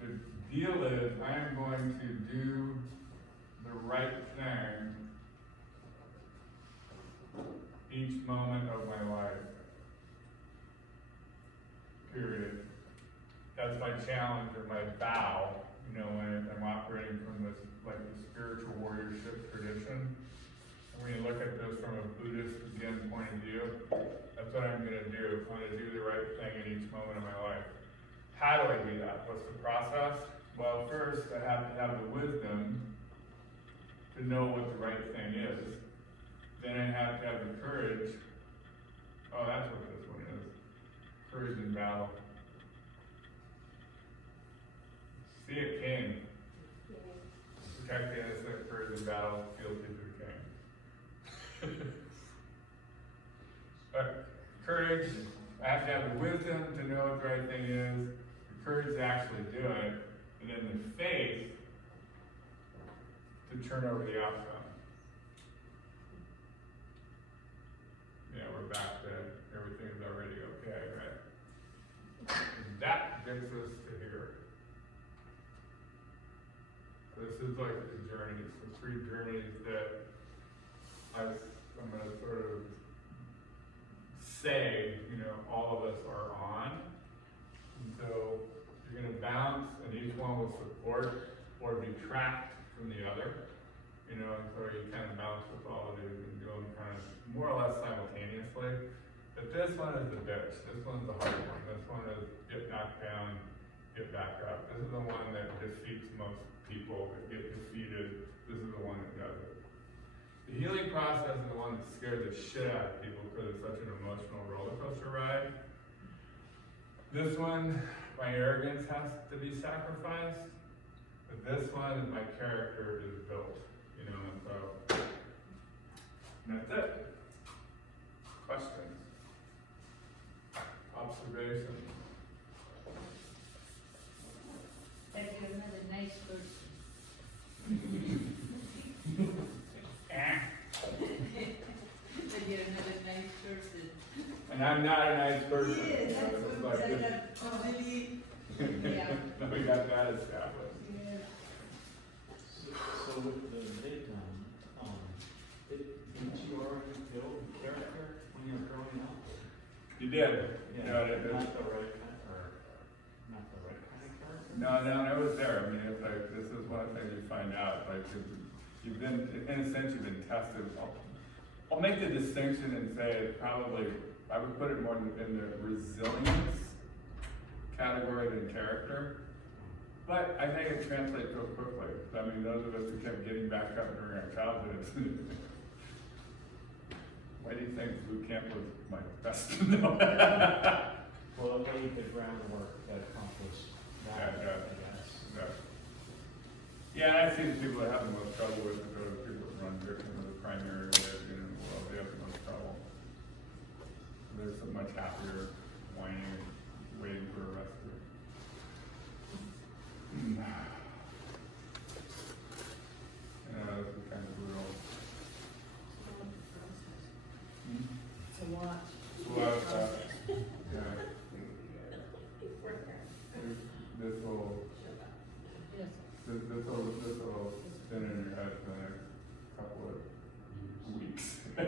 the deal is I am going to do the right thing each moment of my life. Period. That's my challenge or my vow, you know, when I'm operating from this, like the spiritual warriorship tradition. And when you look at this from a Buddhist, again, point of view, that's what I'm gonna do. I'm gonna do the right thing in each moment of my life. How do I do that? What's the process? Well, first, I have to have the wisdom to know what the right thing is. Then I have to have the courage. Oh, that's what this one is. Courage in battle. See it king. Protect the innocent, courage in battle, fealty to the king. Courage, I have to have the wisdom to know what the right thing is, the courage to actually do it, and then the faith to turn over the outcome. Yeah, we're back to everything's already okay, right? And that gets us to here. This is like the journeys, the 3 journeys that I'm going to sort of say, you know, all of us are on. And so you're going to bounce, and each one will support or detract from the other. You know, and so you kind of bounce with all of these and do them kind of more or less simultaneously. But this one is the bitch. This one's the hard one. This one is get knocked down, get back up. This is the one that defeats most people that get defeated. This is the one that does it. The healing process is the one that scares the shit out of people because it's such an emotional roller coaster ride. This one, my arrogance has to be sacrificed. But this one, my character is built. You know, and so and that's it. Questions? Observations? That you're not a nice person. That you're not a nice person. And I'm not a nice person. Yeah, You know, that's it's what like I this- got really, yeah. Now we got that established. Yeah. So with the daytime, didn't you already build character when you were growing up? You did. You know, Not the right kind, or not the right kind of character? No, it was there. I mean, it's like, this is one thing you find out, like, you've been, in a sense, you've been tested. I'll make the distinction and say probably, I would put it more in the resilience category than character. But I think it translates so quickly. I mean, those of us who kept getting back up during our childhood. Why do you think boot camp was my best to know? Well, it laid the groundwork that accomplished that, Yeah. I guess. Yeah, I see the people that have the most trouble with it, those people that run different the primary religion in the world, they have the most trouble. They're so much happier whining and waiting for a rescue. This is kind of brutal. It's a lot. A lot of stuff. Yeah. This will Yes. this will spin in your head for the next couple of weeks. Yeah,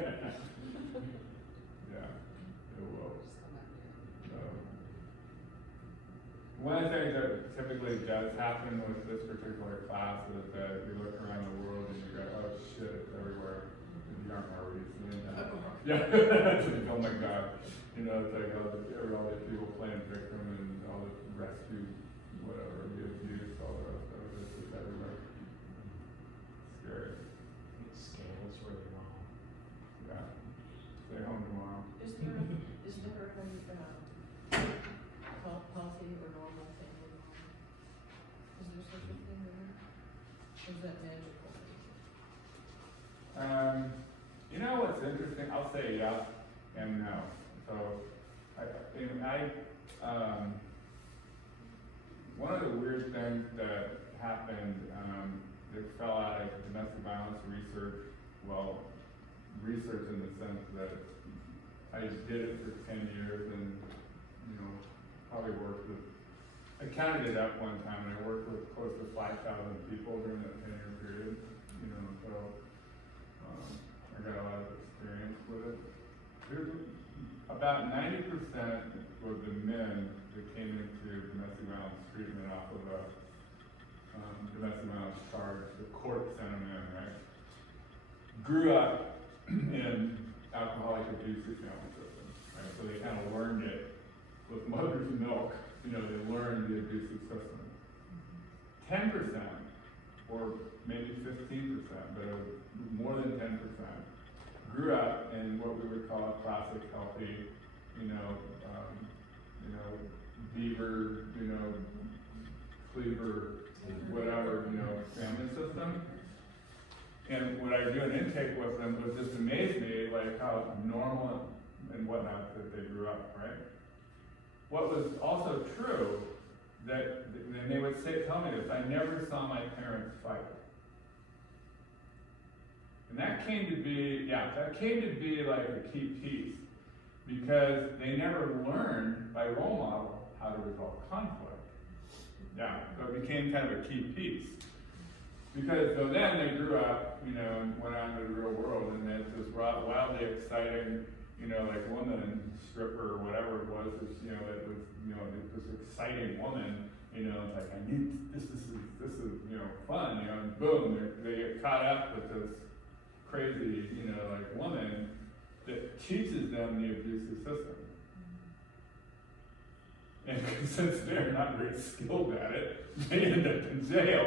it will. One of the things that typically does happen with this particular class is that you look around the world and you go, oh shit, Yeah, it's like, oh my God, you know, it's like all these people playing victim and all this rescue, whatever, abuse, all the rest of it, it's just everywhere. Scary, Scale is really wrong. yeah. Stay home tomorrow. Is there an healthy or normal family home? Is there such a thing there? Or is that magical? You know what's interesting? I'll say yes and no. So, one of the weird things that happened, that fell out of domestic violence research, well, research in the sense that I did it for 10 years and, you know, probably worked with, I counted it up one time and I worked with close to 5,000 people during that 10-year period, you know, so, I got a lot of experience with it. There's about 90% of the men that came into domestic violence treatment off of a domestic violence charge, the court sent them in, right? Grew up in alcoholic abusive family systems, right? So they kind of learned it with mother's milk, you know, they learned the abusive system. 10%, or maybe 15%, but more than 10%, grew up in what we would call a classic healthy, beaver, cleaver, whatever, family system. And what I do an intake with them was just amaze me, like how normal and whatnot that they grew up, right? What was also true, and they would tell me this, I never saw my parents fight. And that came to be like a key piece, because they never learned by role model how to resolve conflict. Yeah, so it became kind of a key piece. Because so then they grew up, and went out into the real world, and it's this wildly exciting, like woman, stripper, or whatever it was, this, this exciting woman, it's like, this is, fun, and boom, they get caught up with this crazy, like woman that teaches them the abusive system. And since they're not very skilled at it, they end up in jail.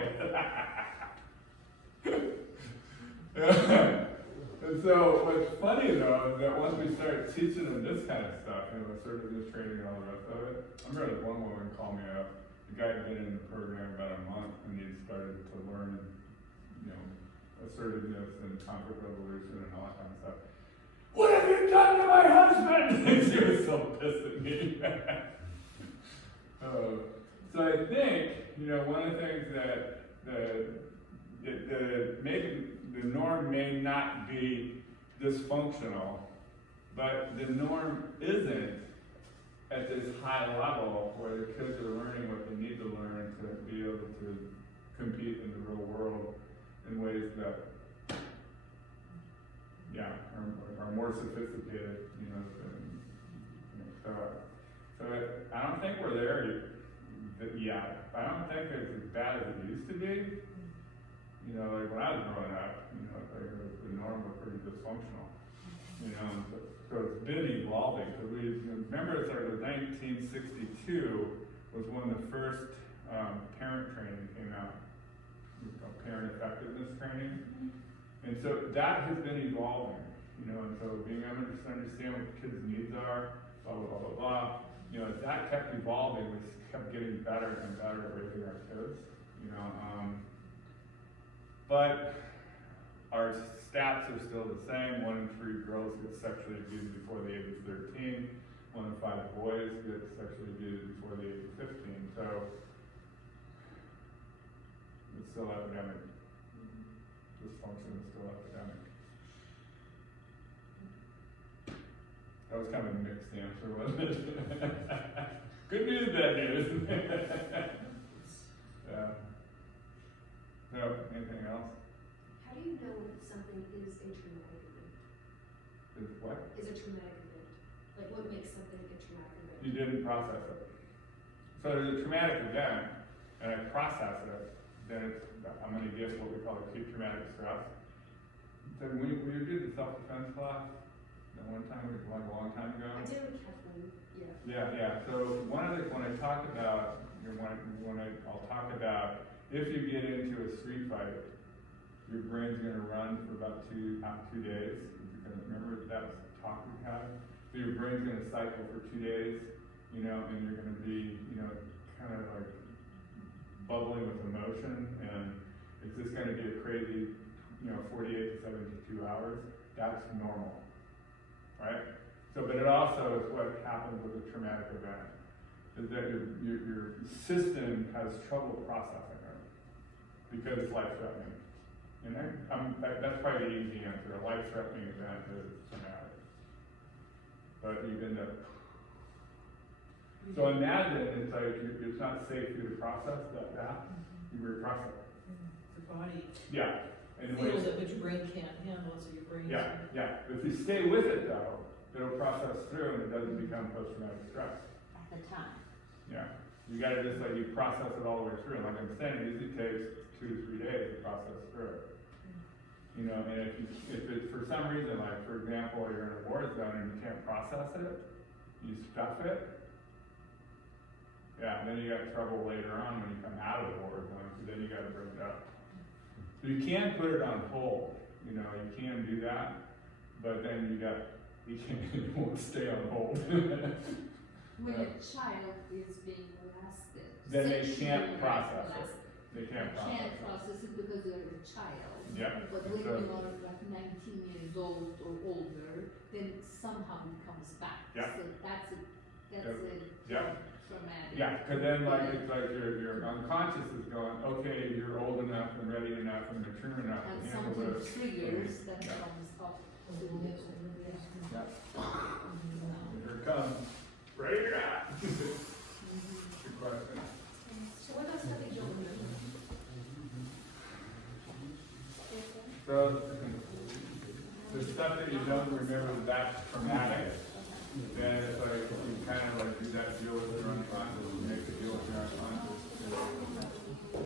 And so what's funny though is that once we started teaching them this kind of stuff, assertiveness training and all the rest of it, I remember one woman called me up. The guy had been in the program about a month and he started to learn, assertiveness and conflict resolution and all that kind of stuff. What have you done to my husband? And she was so pissed at me. So I think, one of the things that maybe the norm may not be dysfunctional, but the norm isn't at this high level where the kids are learning what they need to learn to be able to compete in the real world in ways that, are more sophisticated, so I don't think we're there yet. I don't think it's as bad as it used to be. Like when I was growing up, the norm was pretty dysfunctional. So it's been evolving. So we remember it started in 1962 was when the first parent training came out. Parent effectiveness training. And so that has been evolving, and so being able to understand what the kids' needs are, blah, blah, blah, blah, blah. That kept evolving, we kept getting better and better at raising our kids, But our stats are still the same. 1 in 3 girls get sexually abused before the age of 13. 1 in 5 boys get sexually abused before the age of 15. So it's still epidemic. Dysfunction is still epidemic. That was kind of a mixed answer, wasn't it? Good news, bad news. Yeah. So, anything else? How do you know if something is a traumatic event? Is what? Is a traumatic event? Like what makes something a traumatic event? You didn't process it. So there's a traumatic event, and I process it, then I'm going to give what we call acute traumatic stress. So when you did the self-defense class, That one time, like a long time ago? I did with Kathleen, yeah. Yeah, so when I talk about, I'll talk about, if you get into a street fight, your brain's gonna run for about 2 days. You're gonna remember that was the talk we had. So your brain's gonna cycle for 2 days, and you're gonna be, kind of like bubbling with emotion, and it's just gonna be a crazy, 48 to 72 hours. That's normal, right? So, but it also is what happens with a traumatic event, is that your system has trouble processing it because it's life-threatening. And that's probably the easy answer. A life-threatening event is traumatic. But you end up. So imagine it's like it's not safe for you to process that. You repress it. Your body Yeah. And feels it, but your brain can't handle it, so your brain. yeah. If you stay with it though, it'll process through and it doesn't become post-traumatic stress. At the time. Yeah. You gotta just you process it all the way through. Like I'm saying, it usually takes 2 to 3 days to process through it. And if it's for some reason, like for example, you're in a war zone and you can't process it, you stuff it, and then you got trouble later on when you come out of the war zone, so then you gotta bring it up. So you can put it on hold, you can do that, but then it won't stay on hold. When a child is being molested. Then they sexually can't process it. molested, They can't you process can't it. process it because you're a child. Yeah. But when So- you are like 19 years old or older, then somehow it comes back. Yeah. So that's a Yeah. traumatic. Yeah, because then it's like your unconscious is going, okay, you're old enough and ready enough and mature enough And to handle something this. triggers that Yeah. comes up. Yeah. Here it comes. Ready or not? Good question. So what else have you done? So, the stuff that you don't remember that's traumatic, then it's like you kind of do that deal with your unconscious, you make the deal with your unconscious.